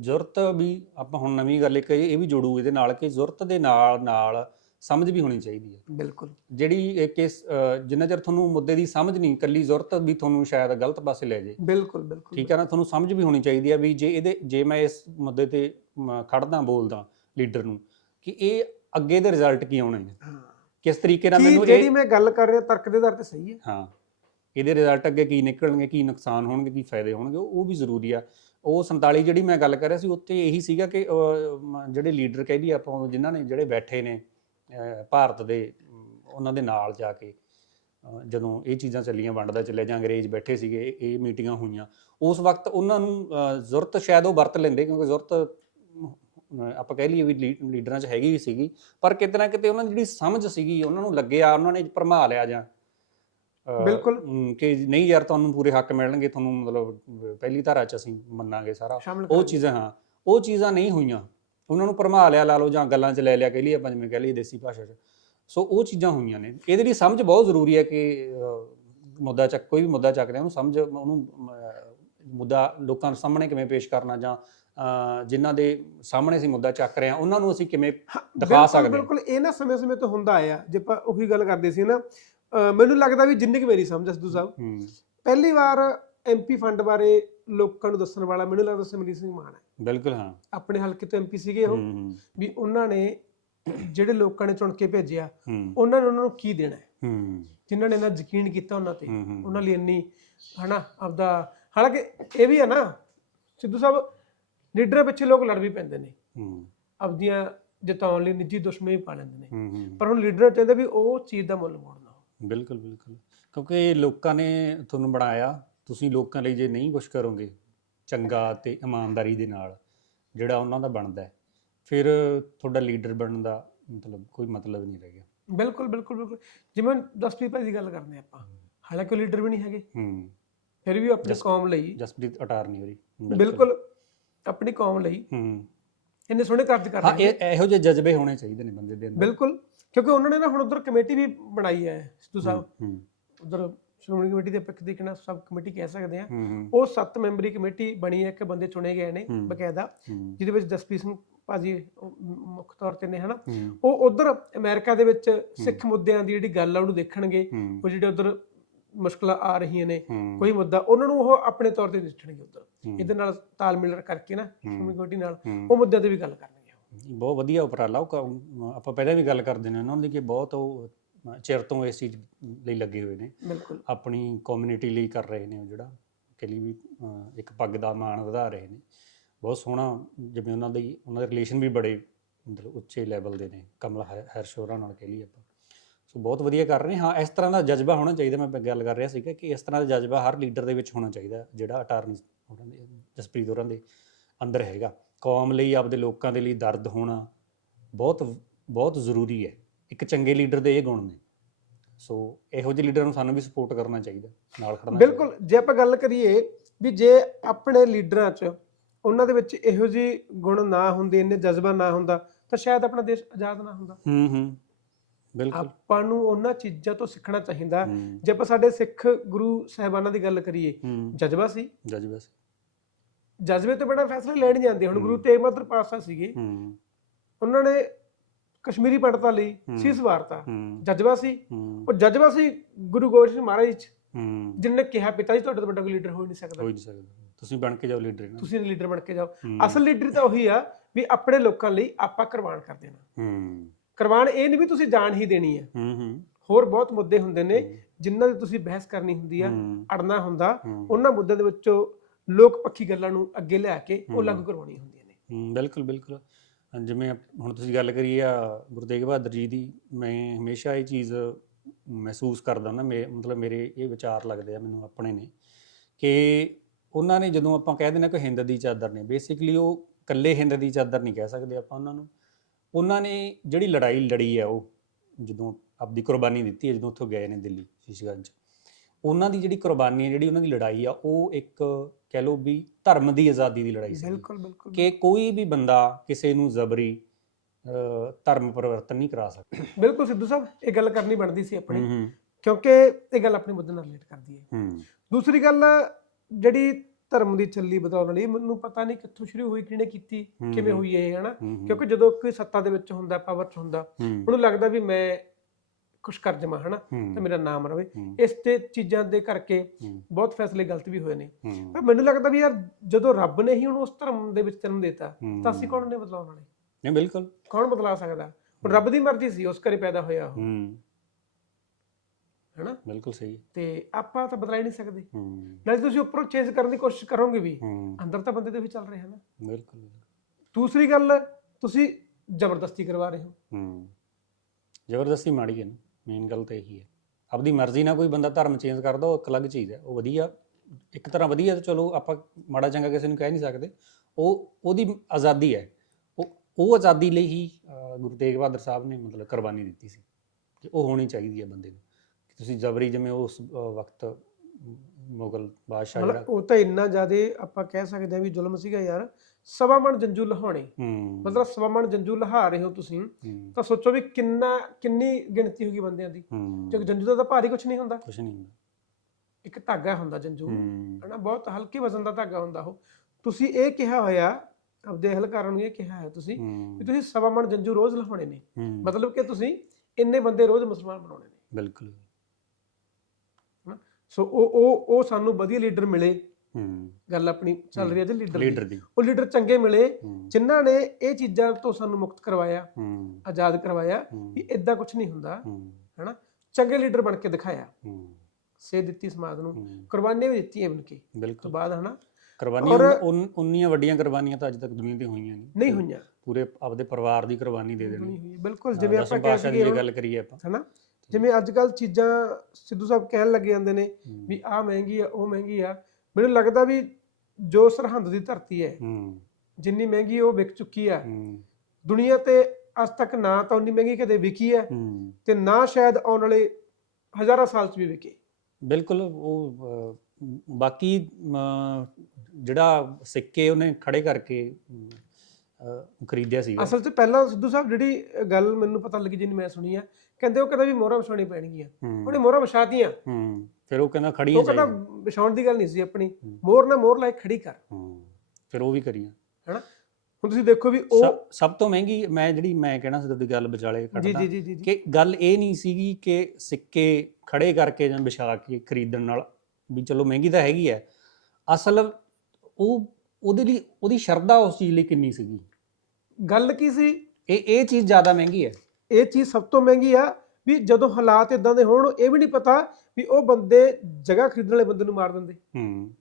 ਜ਼ਰੂਰਤ ਵੀ ਆਪਾਂ ਹੁਣ ਨਵੀਂ ਗੱਲ ਇੱਕ ਇਹ ਵੀ ਜੋੜੂ ਇਹਦੇ ਨਾਲ ਕਿ ਜ਼ਰੂਰਤ ਦੇ ਨਾਲ ਨਾਲ ਸਮਝ ਵੀ ਹੋਣੀ ਚਾਹੀਦੀ ਹੈ। ਬਿਲਕੁਲ। ਜਿਹੜੀ ਇਹ ਕਿਸ ਜਿੰਨਾ ਚਿਰ ਤੁਹਾਨੂੰ ਮੁੱਦੇ ਦੀ ਸਮਝ ਨਹੀਂ ਕੱਲੀ ਜ਼ਰੂਰਤ ਵੀ ਤੁਹਾਨੂੰ ਸ਼ਾਇਦ ਗਲਤ ਪਾਸੇ ਲੈ ਜੇ। ਬਿਲਕੁਲ ਬਿਲਕੁਲ। ਠੀਕ ਹੈ ਨਾ? ਤੁਹਾਨੂੰ ਸਮਝ ਵੀ ਹੋਣੀ ਚਾਹੀਦੀ ਹੈ ਵੀ ਜੇ ਇਹਦੇ ਜੇ ਮੈਂ ਇਸ ਮੁੱਦੇ ਤੇ ਖੜਦਾ ਬੋਲਦਾ ਲੀਡਰ ਨੂੰ ਕਿ ਇਹ ਅੱਗੇ ਦੇ ਰਿਜ਼ਲਟ ਕੀ ਆਉਣੇ ਨੇ? ਹਾਂ। ਕਿਸ ਤਰੀਕੇ ਨਾਲ ਮੈਨੂੰ ਜਿਹੜੀ ਇਹ ਮੈਂ ਗੱਲ ਕਰ ਰਿਹਾ ਤਰਕ ਦੇ ਆਧਾਰ ਤੇ ਸਹੀ ਹੈ? ਹਾਂ। ਇਹਦੇ ਰਿਜ਼ਲਟ ਅੱਗੇ ਕੀ ਨਿਕਲਣਗੇ ਕੀ ਨੁਕਸਾਨ ਹੋਣਗੇ ਕੀ ਫਾਇਦੇ ਹੋਣਗੇ ਉਹ ਵੀ ਜ਼ਰੂਰੀ ਆ। ਉਹ 47 ਜਿਹੜੀ ਮੈਂ ਗੱਲ ਕਰ ਰਿਹਾ ਸੀ ਉੱਤੇ ਇਹੀ ਸੀਗਾ ਕਿ ਜਿਹੜੇ ਲੀਡਰ ਕਹਿੰਦੀ ਆਪਾਂ ਜਿਨ੍ਹਾਂ ਨੇ ਜਿਹੜੇ ਬੈਠੇ ਨੇ ਭਾਰਤ ਦੇ ਉਹਨਾਂ ਦੇ ਨਾਲ ਜਾ ਕੇ ਜਦੋਂ ਇਹ ਚੀਜ਼ਾਂ ਚੱਲੀਆਂ ਵੰਡਦਾ ਚੱਲਿਆ ਜਾਂ ਅੰਗਰੇਜ਼ ਬੈਠੇ ਸੀਗੇ ਇਹ- ਮੀਟਿੰਗਾਂ ਹੋਈਆਂ। ਉਸ ਵਕਤ ਉਹਨਾਂ ਨੂੰ ਜ਼ਰੂਰਤ ਸ਼ਾਇਦ ਉਹ ਵਰਤ ਲੈਂਦੇ ਕਿਉਂਕਿ ਜ਼ਰੂਰਤ ਆਪਾਂ ਕਹਿ ਲਈਏ ਵੀ ਲੀਡਰਾਂ 'ਚ ਹੈਗੀ ਵੀ ਸੀਗੀ। ਪਰ ਕਿਤੇ ਨਾ ਕਿਤੇ ਉਹਨਾਂ ਦੀ ਜਿਹੜੀ ਸਮਝ ਸੀਗੀ ਉਹਨਾਂ ਨੂੰ ਲੱਗਿਆ ਉਹਨਾਂ ਨੇ ਭਰਮਾ ਲਿਆ ਜਾਂ ਬਿਲਕੁਲ। ਕਿ ਨਹੀਂ ਯਾਰ ਤੁਹਾਨੂੰ ਪੂਰੇ ਹੱਕ ਮਿਲਣਗੇ ਤੁਹਾਨੂੰ ਮਤਲਬ ਪਹਿਲੀ ਧਾਰਾ 'ਚ ਅਸੀਂ ਮੰਨਾਂਗੇ ਸਾਰਾ। ਉਹ ਚੀਜ਼ਾਂ ਹਾਂ ਉਹ ਚੀਜ਼ਾਂ ਨਹੀਂ ਹੋਈਆਂ। ਉਹਨਾਂ ਨੂੰ ਭਰਮਾ ਲਿਆ ਲਾ ਲਓ ਜਾਂ ਗੱਲਾਂ 'ਚ ਲੈ ਲਿਆ ਕਹਿ ਲਈ ਆਪਾਂ ਜਿਵੇਂ ਕਹਿ ਲਈ ਦੇਸੀ ਭਾਸ਼ਾ 'ਚ। ਸੋ ਉਹ ਚੀਜ਼ਾਂ ਹੋਈਆਂ ਨੇ। ਇਹਦੇ ਲਈ ਸਮਝ ਬਹੁਤ ਜ਼ਰੂਰੀ ਹੈ ਕਿ ਮੁੱਦਾ ਚੱਕ ਕੋਈ ਵੀ ਮੁੱਦਾ ਚੱਕ ਰਿਹਾ ਉਹਨੂੰ ਸਮਝ ਉਹਨੂੰ ਮੁੱਦਾ ਲੋਕਾਂ ਸਾਹਮਣੇ ਕਿਵੇਂ ਪੇਸ਼ ਕਰਨਾ ਜਾਂ ਜਿਨ੍ਹਾਂ ਦੇ ਸਾਹਮਣੇ ਅਸੀਂ ਮੁੱਦਾ ਚੱਕ ਰਹੇ ਉਹਨਾਂ ਨੂੰ ਅਸੀਂ ਕਿਵੇਂ ਦਿਖਾ ਸਕਦੇ। ਬਿਲਕੁਲ। ਇਹ ਨਾ ਸਮੇਂ-ਸਮੇਂ ਤੋਂ ਹੁੰਦਾ ਆਇਆ। ਜੇ ਆਪਾਂ ਉਹੀ ਗੱਲ ਕਰਦੇ ਸੀ ਨਾ ਮੈਨੂੰ ਲੱਗਦਾ ਵੀ ਜਿੰਨੀ ਕੁ ਮੇਰੀ ਸਮਝ ਸਿੱਧੂ ਸਾਹਿਬ ਪਹਿਲੀ ਵਾਰ ਐਮਪੀ ਫੰਡ ਬਾਰੇ ਲੋਕਾਂ ਨੂੰ ਦੱਸਣ ਵਾਲਾ ਮੈਨੂੰ ਲੱਗਦਾ ਸਿਮਰਜੀਤ ਸਿੰਘ ਮਾਨ ਹੈ। ਬਿਲਕੁਲ ਹਾਂ। ਆਪਣੇ ਹਲਕੇ ਤੋਂ ਐਮਪੀ ਸੀਗੇ ਉਹ ਵੀ ਉਹਨਾਂ ਨੇ ਜਿਹੜੇ ਲੋਕਾਂ ਨੇ ਚੁਣ ਕੇ ਭੇਜਿਆ ਉਹਨਾਂ ਨੇ ਉਹਨਾਂ ਨੂੰ ਕੀ ਦੇਣਾ ਹੈ? ਜਿਨ੍ਹਾਂ ਨੇ ਇਹਨਾਂ ਯਕੀਨ ਕੀਤਾ ਉਹਨਾਂ ਤੇ ਉਹਨਾਂ ਲਈ ਇੰਨੀ ਹਨਾ ਆਪਦਾ ਹਾਲਾਂਕਿ ਇਹ ਵੀ ਹੈ ਨਾ ਸਿੱਧੂ ਸਾਹਿਬ ਲੀਡਰਾਂ ਪਿੱਛੇ ਲੋਕ ਲੜ ਵੀ ਪੈਂਦੇ ਨੇ। ਆਪਦੀਆਂ ਜਿਤਾਉਣ ਲਈ ਨਿੱਜੀ ਦੁਸ਼ਮਣੀ ਵੀ ਪਾ ਲੈਂਦੇ ਨੇ। ਪਰ ਹੁਣ ਲੀਡਰ ਚਾਹੁੰਦੇ ਵੀ ਉਹ ਚੀਜ਼ ਦਾ ਮੁੱਲ ਮੋੜਨਾ ਬਿਲਕੁਲ ਬਿਲਕੁਲ। ਕਿਉਂਕਿ ਲੋਕਾਂ ਨੇ ਤੁਹਾਨੂੰ ਬਣਾਇਆ ਤੁਸੀਂ ਲੋਕਾਂ ਲਈ ਜੇ ਨਹੀਂ ਕੁਝ ਕਰੋਗੇ ਚੰਗਾ ਤੇ ਇਮਾਨਦਾਰੀ ਦੇ ਨਾਲ ਜਿਹੜਾ ਉਹਨਾਂ ਦਾ ਬਣਦਾ ਹੈ ਫਿਰ ਤੁਹਾਡਾ ਲੀਡਰ ਬਣਨ ਦਾ ਮਤਲਬ ਕੋਈ ਮਤਲਬ ਨਹੀਂ ਰਹਿ ਗਿਆ। ਬਿਲਕੁਲ ਬਿਲਕੁਲ ਬਿਲਕੁਲ। ਜਿਵੇਂ ਜਸਪ੍ਰੀਤ ਭਾਈ ਦੀ ਗੱਲ ਕਰਨੇ ਆਪਾਂ ਹਾਲਾਂਕਿ ਉਹ ਲੀਡਰ ਵੀ ਨਹੀਂ ਹੈਗੇ। ਹੂੰ। ਫਿਰ ਵੀ ਉਹ ਆਪਣੀ ਕੌਮ ਲਈ ਜਸਪ੍ਰੀਤ ਅਟਾਰਨੀ ਹੋਰੀ। ਬਿਲਕੁਲ। ਆਪਣੀ ਕੌਮ ਲਈ ਹੂੰ। ਇੰਨੇ ਸੋਹਣੇ ਕਾਰਜ ਕਰ ਹਾਂ ਰਹੇ ਨੇ। ਇਹ ਇਹੋ ਜਿਹੇ ਜਜ਼ਬੇ ਹੋਣੇ ਚਾਹੀਦੇ ਨੇ ਬੰਦੇ ਦੇ ਅੰਦਰ। ਬਿਲਕੁਲ ਕਿਉਂਕਿ ਉਹਨਾਂ ਨੇ ਨਾ ਹੁਣ ਉਧਰ ਕਮੇਟੀ ਵੀ ਬਣਾਈ ਹੈ ਸਿੱਧੂ ਸਾਹਿਬ। ਹੂੰ। ਉਧਰ ਸ਼੍ਰੋਮਣੀ ਕਮੇਟੀ ਦੇ ਪੱਖ ਦੇਖਣਾ ਸਬ ਕਮੇਟੀ ਕਹਿ ਸਕਦੇ ਆ। ਉਹ ਸੱਤ ਮੈਂਬਰੀ ਕਮੇਟੀ ਬਣੀ ਹੈ ਇੱਕ ਬੰਦੇ ਚੁਣੇ ਗਏ ਨੇ। ਬਕਾਇਦਾ ਜਿਹਦੇ ਵਿੱਚ ਜਸਪ੍ਰੀਤ ਸਿੰਘ ਭਾਜੀ ਮੁੱਖ ਤੌਰ ਤੇ ਨੇ ਹਨਾ? ਉਹ ਉਧਰ ਅਮਰੀਕਾ ਦੇ ਵਿੱਚ ਸਿੱਖ ਮੁੱਦਿਆਂ ਦੀ ਜਿਹੜੀ ਗੱਲ ਆ ਉਹਨੂੰ ਦੇਖਣਗੇ। ਉਹ ਜਿਹੜੇ ਉਧਰ ਮੁਸ਼ਕਲਾਂ ਆ ਰਹੀਆਂ ਨੇ ਕੋਈ ਮੁੱਦਾ ਉਹਨਾਂ ਨੂੰ ਉਹ ਆਪਣੇ ਤੌਰ ਤੇ ਦੇਖਣਗੇ ਉਧਰ। ਇਹਦੇ ਨਾਲ ਤਾਲਮੇਲ ਕਰਕੇ ਨਾ ਸ਼੍ਰੋਮਣੀ ਕਮੇਟੀ ਨਾਲ। ਉਹ ਮੁੱਦਿਆਂ ਤੇ ਵੀ ਗੱਲ ਕਰਨਗੇ। ਬਹੁਤ ਵਧੀਆ ਉਪਰਾਲਾ ਉਹ ਕ- ਆਪਾਂ ਪਹਿਲਾਂ ਵੀ ਗੱਲ ਕਰਦੇ ਨੇ ਉਹਨਾਂ ਦੀ ਕਿ ਬਹੁਤ ਉਹ ਚਿਰ ਤੋਂ ਇਸ ਚੀਜ਼ ਲਈ ਲੱਗੇ ਹੋਏ ਨੇ। ਬਿਲਕੁਲ। ਆਪਣੀ ਕਮਿਊਨਿਟੀ ਲਈ ਕਰ ਰਹੇ ਨੇ ਉਹ ਜਿਹੜਾ ਕਿ ਲਈ ਵੀ ਇੱਕ ਪੱਗ ਦਾ ਮਾਣ ਵਧਾ ਰਹੇ ਨੇ। ਬਹੁਤ ਸੋਹਣਾ ਜਿਵੇਂ ਉਹਨਾਂ ਦੀ ਉਹਨਾਂ ਦੇ ਰਿਲੇਸ਼ਨ ਵੀ ਬੜੇ ਮਤਲਬ ਉੱਚੇ ਲੈਵਲ ਦੇ ਨੇ ਕਮਲ ਹੈ- ਹੈਰਸ਼ ਹੋਰਾਂ ਨਾਲ ਕਹਿ ਲਈ ਆਪਾਂ। ਸੋ ਬਹੁਤ ਵਧੀਆ ਕਰ ਰਹੇ ਹਾਂ ਇਸ ਤਰ੍ਹਾਂ ਦਾ ਜਜ਼ਬਾ ਹੋਣਾ ਚਾਹੀਦਾ ਮੈਂ ਗੱਲ ਕਰ ਰਿਹਾ ਸੀਗਾ ਕਿ ਇਸ ਤਰ੍ਹਾਂ ਦਾ ਜਜ਼ਬਾ ਹਰ ਲੀਡਰ ਦੇ ਵਿੱਚ ਹੋਣਾ ਚਾਹੀਦਾ ਜਿਹੜਾ ਅਟਾਰਨੀ ਹੋਰਾਂ ਦੇ ਜਸਪ੍ਰੀਤ ਹੋਰਾਂ ਦੇ ਅੰਦਰ ਹੈਗਾ। ਕੌਮ ਲਈ ਆਪਦੇ ਲੋਕਾਂ ਦੇ ਲਈ ਦਰਦ ਹੋਣਾ ਬਹੁਤ ਬਹੁਤ ਜ਼ਰੂਰੀ ਹੈ। ਇੱਕ ਚੰਗੇ ਲੀਡਰ ਦੇ ਇਹ ਗੁਣ ਨੇ। ਸੋ ਇਹੋ ਜਿਹੇ ਲੀਡਰ ਨੂੰ ਸਾਨੂੰ ਵੀ ਸਪੋਰਟ ਕਰਨਾ ਚਾਹੀਦਾ ਨਾਲ ਖੜਨਾ ਬਿਲਕੁਲ ਜੇ ਆਪਾਂ ਗੱਲ ਕਰੀਏ ਵੀ ਜੇ ਆਪਣੇ ਲੀਡਰਾਂ 'ਚ ਉਹਨਾਂ ਦੇ ਵਿੱਚ ਇਹੋ ਜਿਹੇ ਗੁਣ ਨਾ ਹੁੰਦੇ ਇੰਨੇ ਜਜ਼ਬਾ ਨਾ ਹੁੰਦਾ ਤਾਂ ਸ਼ਾਇਦ ਆਪਣਾ ਦੇਸ਼ ਆਜ਼ਾਦ ਨਾ ਹੁੰਦਾ। ਹੂੰ ਹੂੰ ਬਿਲਕੁਲ। ਆਪਾਂ ਨੂੰ ਉਹਨਾਂ ਚੀਜ਼ਾਂ ਤੋਂ ਸਿੱਖਣਾ ਚਾਹੀਦਾ। ਜੇ ਆਪਾਂ ਸਾਡੇ ਸਿੱਖ ਗੁਰੂ ਸਾਹਿਬਾਨਾਂ ਦੀ ਗੱਲ ਕਰੀਏ ਜਜ਼ਬਾ ਸੀ। ਜਜ਼ਬਾ ਸੀ। ਜਜ਼ਬੇ ਤੋਂ ਬਿਨਾਂ ਫੈਸਲੇ ਲੈਣ ਜਾਂਦੇ ਹੁਣ ਗੁਰੂ ਤੇਗ ਬਹਾਦਰ ਪਾਤਸ਼ਾਹ ਸੀਗੇ। ਹੂੰ। ਉਹਨਾਂ ਨੇ ਕਸ਼ਮੀਰੀ ਪੰਡਤਾਂ ਲਈ। ਸੀਸ ਵਾਰਤਾ। ਜਜ਼ਬਾ ਸੀ। ਉਹ ਜਜ਼ਬਾ ਸੀ ਗੁਰੂ ਗੋਬਿੰਦ ਸਿੰਘ ਮਹਾਰਾਜ ਚ ਹੂੰ। ਜਿਨਨੇ ਕਿਹਾ ਪਿਤਾ ਜੀ ਤੁਹਾਡੇ ਤੋਂ ਵੱਡਾ ਕੋਈ ਲੀਡਰ ਹੋ ਨਹੀਂ ਸਕਦਾ। ਹੋ ਨਹੀਂ ਸਕਦਾ। ਤੁਸੀਂ ਬਣ ਕੇ ਜਾਓ ਲੀਡਰ ਇਹਨਾਂ ਤੁਸੀਂ ਲੀਡਰ ਬਣ ਕੇ ਜਾਓ। ਅਸਲ ਲੀਡਰ ਤਾਂ ਉਹੀ ਆ ਵੀ ਆਪਣੇ ਲੋਕਾਂ ਲਈ ਆਪਾਂ ਕੁਰਬਾਨ ਕਰ ਦੇਣਾ। ਹੂੰ। ਕੁਰਬਾਨ ਇਹ ਨਹੀਂ ਵੀ ਤੁਸੀਂ ਜਾਨ ਹੀ ਦੇਣੀ ਹੈ। ਹੂੰ ਹੂੰ। ਹੋਰ ਬਹੁਤ ਮੁੱਦੇ ਹੁੰਦੇ ਨੇ ਜਿਨ੍ਹਾਂ ਦੀ ਤੁਸੀਂ ਬਹਿਸ ਕਰਨੀ ਹੁੰਦੀ ਆ ਅੜਨਾ ਹੁੰਦਾ। ਉਹਨਾਂ ਮੁੱਦਿਆਂ ਦੇ ਵਿੱਚੋਂ ਲੋਕ ਪੱਖੀ ਗੱਲਾਂ ਨੂੰ ਅੱਗੇ ਲਿਆ ਕੇ ਉਹ ਲਾਗੂ ਕਰਵਾਉਣੀ ਹੁੰਦੀਆਂ ਨੇ। ਬਿਲਕੁਲ ਬਿਲਕੁਲ। ਜਿਵੇਂ ਹੁਣ ਤੁਸੀਂ ਗੱਲ ਕਰੀ ਆ ਗੁਰੂ ਤੇਗ ਬਹਾਦਰ ਜੀ ਦੀ, ਮੈਂ ਹਮੇਸ਼ਾ ਇਹ ਚੀਜ਼ ਮਹਿਸੂਸ ਕਰਦਾ ਨਾ ਮੇ, ਮਤਲਬ ਮੇਰੇ ਇਹ ਵਿਚਾਰ ਲੱਗਦੇ ਆ ਮੈਨੂੰ ਆਪਣੇ ਨੇ ਕਿ ਉਹਨਾਂ ਨੇ ਜਦੋਂ ਆਪਾਂ ਕਹਿ ਦਿੰਦੇ ਕਿ ਹਿੰਦ ਦੀ ਚਾਦਰ ਨੇ, ਬੇਸਿਕਲੀ ਉਹ ਇਕੱਲੇ ਹਿੰਦ ਦੀ ਚਾਦਰ ਨਹੀਂ ਕਹਿ ਸਕਦੇ ਆਪਾਂ ਉਹਨਾਂ ਨੂੰ। ਉਹਨਾਂ ਨੇ ਜਿਹੜੀ ਲੜਾਈ ਲੜੀ ਹੈ ਉਹ, ਜਦੋਂ ਆਪਦੀ ਕੁਰਬਾਨੀ ਦਿੱਤੀ ਹੈ ਜਦੋਂ ਉੱਥੋਂ ਗਏ ਨੇ ਦਿੱਲੀ, ਸ਼ੀਸ਼ਗੰਜ ਉਹਨਾਂ ਦੀ ਜਿਹੜੀ ਕੁਰਬਾਨੀ ਹੈ ਜਿਹੜੀ ਉਹਨਾਂ ਦੀ ਲੜਾਈ ਆ ਉਹ ਇੱਕ ਕਹਿ ਲਓ ਵੀ ਧਰਮ ਦੀ ਆਜ਼ਾਦੀ ਦੀ ਲੜਾਈ ਸੀ ਬਿਲਕੁਲ ਬਿਲਕੁਲ ਕਿ ਕੋਈ ਵੀ ਬੰਦਾ ਕਿਸੇ ਨੂੰ ਜ਼ਬਰੀ ਧਰਮ ਪਰਿਵਰਤਨ ਨਹੀਂ ਕਰਾ ਸਕਦਾ। ਬਿਲਕੁਲ ਸਿੱਧੂ ਸਾਹਿਬ ਇਹ ਗੱਲ ਕਰਨੀ ਬਣਦੀ ਸੀ ਆਪਣੀ ਕਿਉਂਕਿ ਇਹ ਗੱਲ ਆਪਣੇ ਮੁੱਦੇ ਨਾਲ ਰਿਲੇਟ ਕਰਦੀ ਹੈ। ਦੂਸਰੀ ਗੱਲ ਜਿਹੜੀ ਧਰਮ ਦੀ ਚੱਲੀ ਬਦਲਾਉਣ ਵਾਲੀ ਮੈਨੂੰ ਪਤਾ ਨਹੀਂ ਕਿੱਥੋਂ ਸ਼ੁਰੂ ਹੋਈ ਕਿਹਨੇ ਕੀਤੀ ਕਿਵੇਂ। ਹੋਈ ਇਹ ਹਨਾ? ਕਿਉਂਕਿ ਜਦੋਂ ਕੋਈ ਸੱਤਾ ਦੇ ਵਿੱਚ ਹੁੰਦਾ ਪਾਵਰ 'ਚ ਹੁੰਦਾ ਉਹਨੂੰ ਲੱਗਦਾ ਵੀ ਮੈਂ ਕੁਛ ਕਰ ਜਮਾ ਹਨਾ? ਤੇ ਮੇਰਾ ਨਾਮ ਰਵੇ। ਹੂੰ, ਇਸ ਤੇ ਚੀਜ਼ਾਂ ਦੇ ਕਰਕੇ ਬਹੁਤ ਫੈਸਲੇ ਗਲਤ ਵੀ ਹੋਏ ਨੇ। ਪਰ ਮੈਨੂੰ ਲੱਗਦਾ ਵੀ ਯਾਰ ਜਦੋਂ ਰੱਬ ਨੇ ਹੀ ਉਸ ਧਰਮ ਦੇ ਵਿੱਚ ਜਨਮ ਦਿੱਤਾ। ਤਾਂ ਅਸੀਂ ਕੌਣ ਨੇ ਬਦਲਾਉਣ ਵਾਲੇ? ਨਹੀਂ ਬਿਲਕੁਲ। ਕੌਣ ਬਦਲਾ ਸਕਦਾ? ਹੁਣ ਰੱਬ ਦੀ ਮਰਜ਼ੀ ਸੀ ਉਸ ਘਰੇ ਪੈਦਾ ਹੋਇਆ ਉਹ। ਹੂੰ। ਹਨਾ? ਬਿਲਕੁਲ ਸਹੀ। ਤੇ ਆਪਾਂ ਤਾਂ ਬਦਲਾ ਹੀ ਨਹੀਂ ਸਕਦੇ। ਨਾਲੇ ਤੁਸੀਂ ਉੱਪਰੋਂ ਚੇਂਜ ਕਰਨ ਦੀ ਕੋਸ਼ਿਸ਼ ਕਰੋਗੇ ਵੀ ਅੰਦਰ ਤਾਂ ਬੰਦੇ ਦੇ ਵੀ ਚੱਲ ਰਿਹਾ ਨਾ ਬਿਲਕੁਲ। ਦੂਸਰੀ ਗੱਲ ਤੁਸੀਂ ਜ਼ਬਰਦਸਤੀ ਕਰਵਾ ਰਹੇ ਹੋ। ਹੂੰ। ਜ਼ਬਰਦਸਤੀ ਮਾੜੀ ਹੈ ਨਾ। ਮੇਨ ਗੱਲ ਤਾਂ ਇਹੀ ਹੈ। ਆਪਦੀ ਮਰਜ਼ੀ ਨਾਲ ਕੋਈ ਬੰਦਾ ਧਰਮ ਚੇਂਜ ਕਰਦਾ, ਉਹ ਇੱਕ ਅਲੱਗ ਚੀਜ਼ ਹੈ, ਉਹ ਵਧੀਆ, ਇੱਕ ਤਰ੍ਹਾਂ ਵਧੀਆ ਤਾਂ ਚਲੋ ਆਪਾਂ ਮਾੜਾ ਚੰਗਾ ਕਿਸੇ ਨੂੰ ਕਹਿ ਨਹੀਂ ਸਕਦੇ। ਉਹ, ਉਹਦੀ ਆਜ਼ਾਦੀ ਹੈ। ਉਹ ਉਹ ਆਜ਼ਾਦੀ ਲਈ ਹੀ ਗੁਰੂ ਤੇਗ ਬਹਾਦਰ ਸਾਹਿਬ ਨੇ ਮਤਲਬ ਕੁਰਬਾਨੀ ਦਿੱਤੀ ਸੀ ਕਿ ਉਹ ਹੋਣੀ ਚਾਹੀਦੀ ਹੈ ਬੰਦੇ ਨੂੰ। ਕਿ ਤੁਸੀਂ ਜ਼ਬਰੀ ਜਿਵੇਂ ਉਸ ਵਕਤ ਮੁਗਲ ਬਾਦਸ਼ਾਹ ਜਿਹੜਾ ਉਹ ਤਾਂ ਇੰਨਾ ਜ਼ਿਆਦਾ ਆਪਾਂ ਕਹਿ ਸਕਦੇ ਹਾਂ ਵੀ ਜ਼ੁਲਮ ਸੀਗਾ ਯਾਰ। ਸਵਾ ਮਣ ਜੰਜੂ ਲਹਾਉਣੇ। ਹੂੰ। ਮਤਲਬ ਸਵਾ ਮਣ ਜੰਜੂ ਲਹਾ ਰਹੇ ਹੋ ਤੁਸੀਂ ਹੂੰ, ਤਾਂ ਸੋਚੋ ਵੀ ਕਿੰਨਾ ਕਿੰਨੀ ਗਿਣਤੀ ਹੋਗੀ ਬੰਦਿਆਂ ਦੀ। ਹੂੰ। ਕਿਉਂਕਿ ਜੰਜੂ ਦਾ ਤਾਂ ਭਾਰੀ ਕੁਝ ਨਹੀਂ ਹੁੰਦਾ। ਕੁਛ ਨਹੀਂ ਹੁੰਦਾ। ਇੱਕ ਧਾਗਾ ਹੁੰਦਾ ਜੰਜੂ। ਹੂੰ। ਹਨਾ ਬਹੁਤ ਹਲਕੇ ਵਜ਼ਨ ਦਾ ਧਾਗਾ ਹੁੰਦਾ ਉਹ। ਤੁਸੀਂ ਇਹ ਕਿਹਾ ਹੋਇਆ ਆਪਦੇ ਹਲਕਾਰਾਂ ਨੂੰ ਇਹ ਕਿਹਾ ਹੈ ਤੁਸੀਂ ਵੀ ਹੂੰ ਤੁਸੀਂ ਸਵਾ ਮਣ ਜੰਜੂ ਰੋਜ਼ ਲਹਾਉਣੇ ਨੇ। ਹੂੰ, ਮਤਲਬ ਕਿ ਤੁਸੀਂ ਇੰਨੇ ਬੰਦੇ ਰੋਜ਼ ਮੁਸਲਮਾਨ ਬਣਾਉਣੇ ਨੇ। ਬਿਲਕੁਲ। ਸੋ ਉਹ ਉਹ ਉਹ ਸਾਨੂੰ ਵਧੀਆ ਲੀਡਰ ਮਿਲੇ। ਹੂੰ ਗੱਲ ਆਪਣੀ ਚੱਲ ਰਹੀ ਹੈ ਜੀ ਲੀਡਰ ਲੀਡਰ ਦੀ। ਉਹ ਲੀਡਰ ਚੰਗੇ ਮਿਲੇ ਹੂੰ। ਜਿਨ੍ਹਾਂ ਨੇ ਇਹ ਚੀਜ਼ਾਂ ਤੋਂ ਸਾਨੂੰ ਮੁਕਤ ਕਰਵਾਇਆ ਹੂੰ। ਆਜ਼ਾਦ ਕਰਵਾਇਆ ਹੂੰ, ਵੀ ਇਦਾਂ ਕੁਝ ਨਹੀਂ ਹੁੰਦਾ ਹੂੰ। ਹਨਾ? ਚੰਗੇ ਲੀਡਰ ਬਣ ਕੇ ਦਿਖਾਇਆ। ਹੂੰ, ਸੇਧ ਦਿੱਤੀ ਸਮਾਜ ਨੂੰ ਹੂੰ, ਕੁਰਬਾਨੀਆਂ ਵੀ ਦਿੱਤੀਆਂ ਬਣ ਕੇ ਤੋਂ ਬਿਲਕੁਲ। ਬਾਅਦ ਹਨਾ? ਕੁਰਬਾਨੀਆਂ ਔਰ- ਉਨ- ਉਨੀਆਂ ਵੱਡੀਆਂ ਕੁਰਬਾਨੀਆਂ ਤਾਂ ਅੱਜ ਤੱਕ ਦੁਨੀਆ ਤੇ ਹੋਈਆਂ ਨਹੀਂ। ਨਹੀਂ ਹੋਈਆਂ। ਪੂਰੇ ਆਪਦੇ ਪਰਿਵਾਰ ਦੀ ਕੁਰਬਾਨੀ ਦੇ ਦੇਣੀ। ਨਹੀਂ ਹੋਈ ਬਿਲਕੁਲ ਜਿਵੇਂ ਆਪਾਂ ਕਹਿ ਪਾਤਸ਼ਾਹ ਦੀ ਸਕੀਏ ਜੇ ਹੁਣ, ਗੱਲ ਕਰੀਏ ਆਪਾਂ। ਹਨਾ? ਜਿਵੇਂ ਅੱਜ ਕੱਲ ਚੀਜ਼ਾਂ ਸਿੱਧੂ ਸਾਹਿਬ ਕਹਿਣ ਲੱਗੇ ਜਾਂਦੇ ਨੇ ਹੂੰ, ਵੀ ਆਹ ਮਹਿੰਗੀ ਆ ਉਹ ਮਹਿੰਗੀ ਆ। ਮੈਨੂੰ ਲੱਗਦਾ ਵੀ ਜੋ ਸਰਹੰਦ ਦੀ ਧਰਤੀ ਹੈ ਹੂੰ। ਜਿੰਨੀ ਮਹਿੰਗੀ ਉਹ ਵਿਕ ਚੁੱਕੀ ਆ। ਹੂੰ। ਦੁਨੀਆ ਤੇ ਅੱਜ ਤੱਕ ਨਾ ਤਾਂ ਉਨੀ ਮਹਿੰਗੀ ਕਦੇ ਵਿਕੀ ਹੈ ਹੂੰ। ਤੇ ਨਾ ਸ਼ਾਇਦ ਆਉਣ ਵਾਲੇ ਹਜ਼ਾਰਾਂ ਸਾਲ ਚ ਵੀ ਵਿਕੇ। ਬਿਲਕੁਲ ਉਹ ਬਾਕੀ ਜਿਹੜਾ ਸਿੱਕੇ ਉਹਨੇ ਖੜੇ ਕਰਕੇ ਖਰੀਦਿਆ ਸੀ ਅਸਲ 'ਚ ਪਹਿਲਾਂ ਸਿੱਧੂ ਸਾਹਿਬ ਜਿਹੜੀ ਗੱਲ ਮੈਨੂੰ ਪਤਾ ਲੱਗੀ ਜਿੰਨੀ ਮੈਂ ਸੁਣੀ ਆ ਕਹਿੰਦੇ ਉਹ ਕਹਿੰਦਾ ਵੀ ਮੋਹਰਾਂ ਵਿਛਾਉਣੀ ਪੈਣਗੀਆਂ। ਉਹਨੇ ਮੋਹਰਾਂ ਵਿਛਾਤੀਆਂ। ਹੂੰ ਫਿਰ ਉਹ ਕਹਿੰਦਾ ਖੜੀਆਂ ਉਹ ਕਹਿੰਦਾ ਚਾਹੀਦੀਆਂ। ਵਿਛਾਉਣ ਦੀ ਗੱਲ ਨਹੀਂ ਸੀ ਆਪਣੀ। ਮੋਹਰ ਨਾਲ ਮੋਹਰ ਲਾਇ ਖੜੀ ਕਰ। ਹੂੰ ਫਿਰ ਉਹ ਵੀ ਕਰੀਆਂ। ਹੈਨਾ? ਹੁਣ ਤੁਸੀਂ ਦੇਖੋ ਵੀ ਉਹ ਸਭ ਸਭ ਤੋਂ ਮਹਿੰਗੀ ਮੈਂ ਜਿਹੜੀ ਮੈਂ ਕਹਿਣਾ ਸੀ ਤੁਹਾਡੀ ਗੱਲ ਵਿਚਾਲੇ ਜੀ ਕੱਢਦਾ ਜੀ ਜੀ ਜੀ ਜੀ। ਕਿ ਗੱਲ ਇਹ ਨਹੀਂ ਸੀਗੀ ਕਿ ਸਿੱਕੇ ਖੜੇ ਕਰਕੇ ਜਾਂ ਵਿਛਾ ਕੇ ਖਰੀਦਣ ਨਾਲ ਵੀ ਚਲੋ ਮਹਿੰਗੀ ਤਾਂ ਹੈਗੀ ਹੈ। ਅਸਲ ਉਹ ਉਹਦੇ ਲਈ ਉਹਦੀ ਸ਼ਰਧਾ ਉਸ ਚੀਜ਼ ਲਈ ਕਿੰਨੀ ਸੀਗੀ? ਗੱਲ ਕੀ ਸੀ? ਇਹ ਇਹ ਚੀਜ਼ ਜ਼ਿਆਦਾ ਮਹਿੰਗੀ ਹੈ। ਇਹ ਚੀਜ਼ ਸਭ ਤੋਂ ਮਹਿੰਗੀ ਆ ਵੀ ਜਦੋਂ ਹਾਲਾਤ ਇਦਾਂ ਦੇ ਹੋਣ ਇਹ ਵੀ ਨਹੀਂ ਪਤਾ ਵੀ ਉਹ ਬੰਦੇ ਜਗ੍ਹਾ ਖਰੀਦਣ ਵਾਲੇ ਬੰਦੇ ਨੂੰ ਮਾਰ ਦਿੰਦੇ। ਹੂੰ।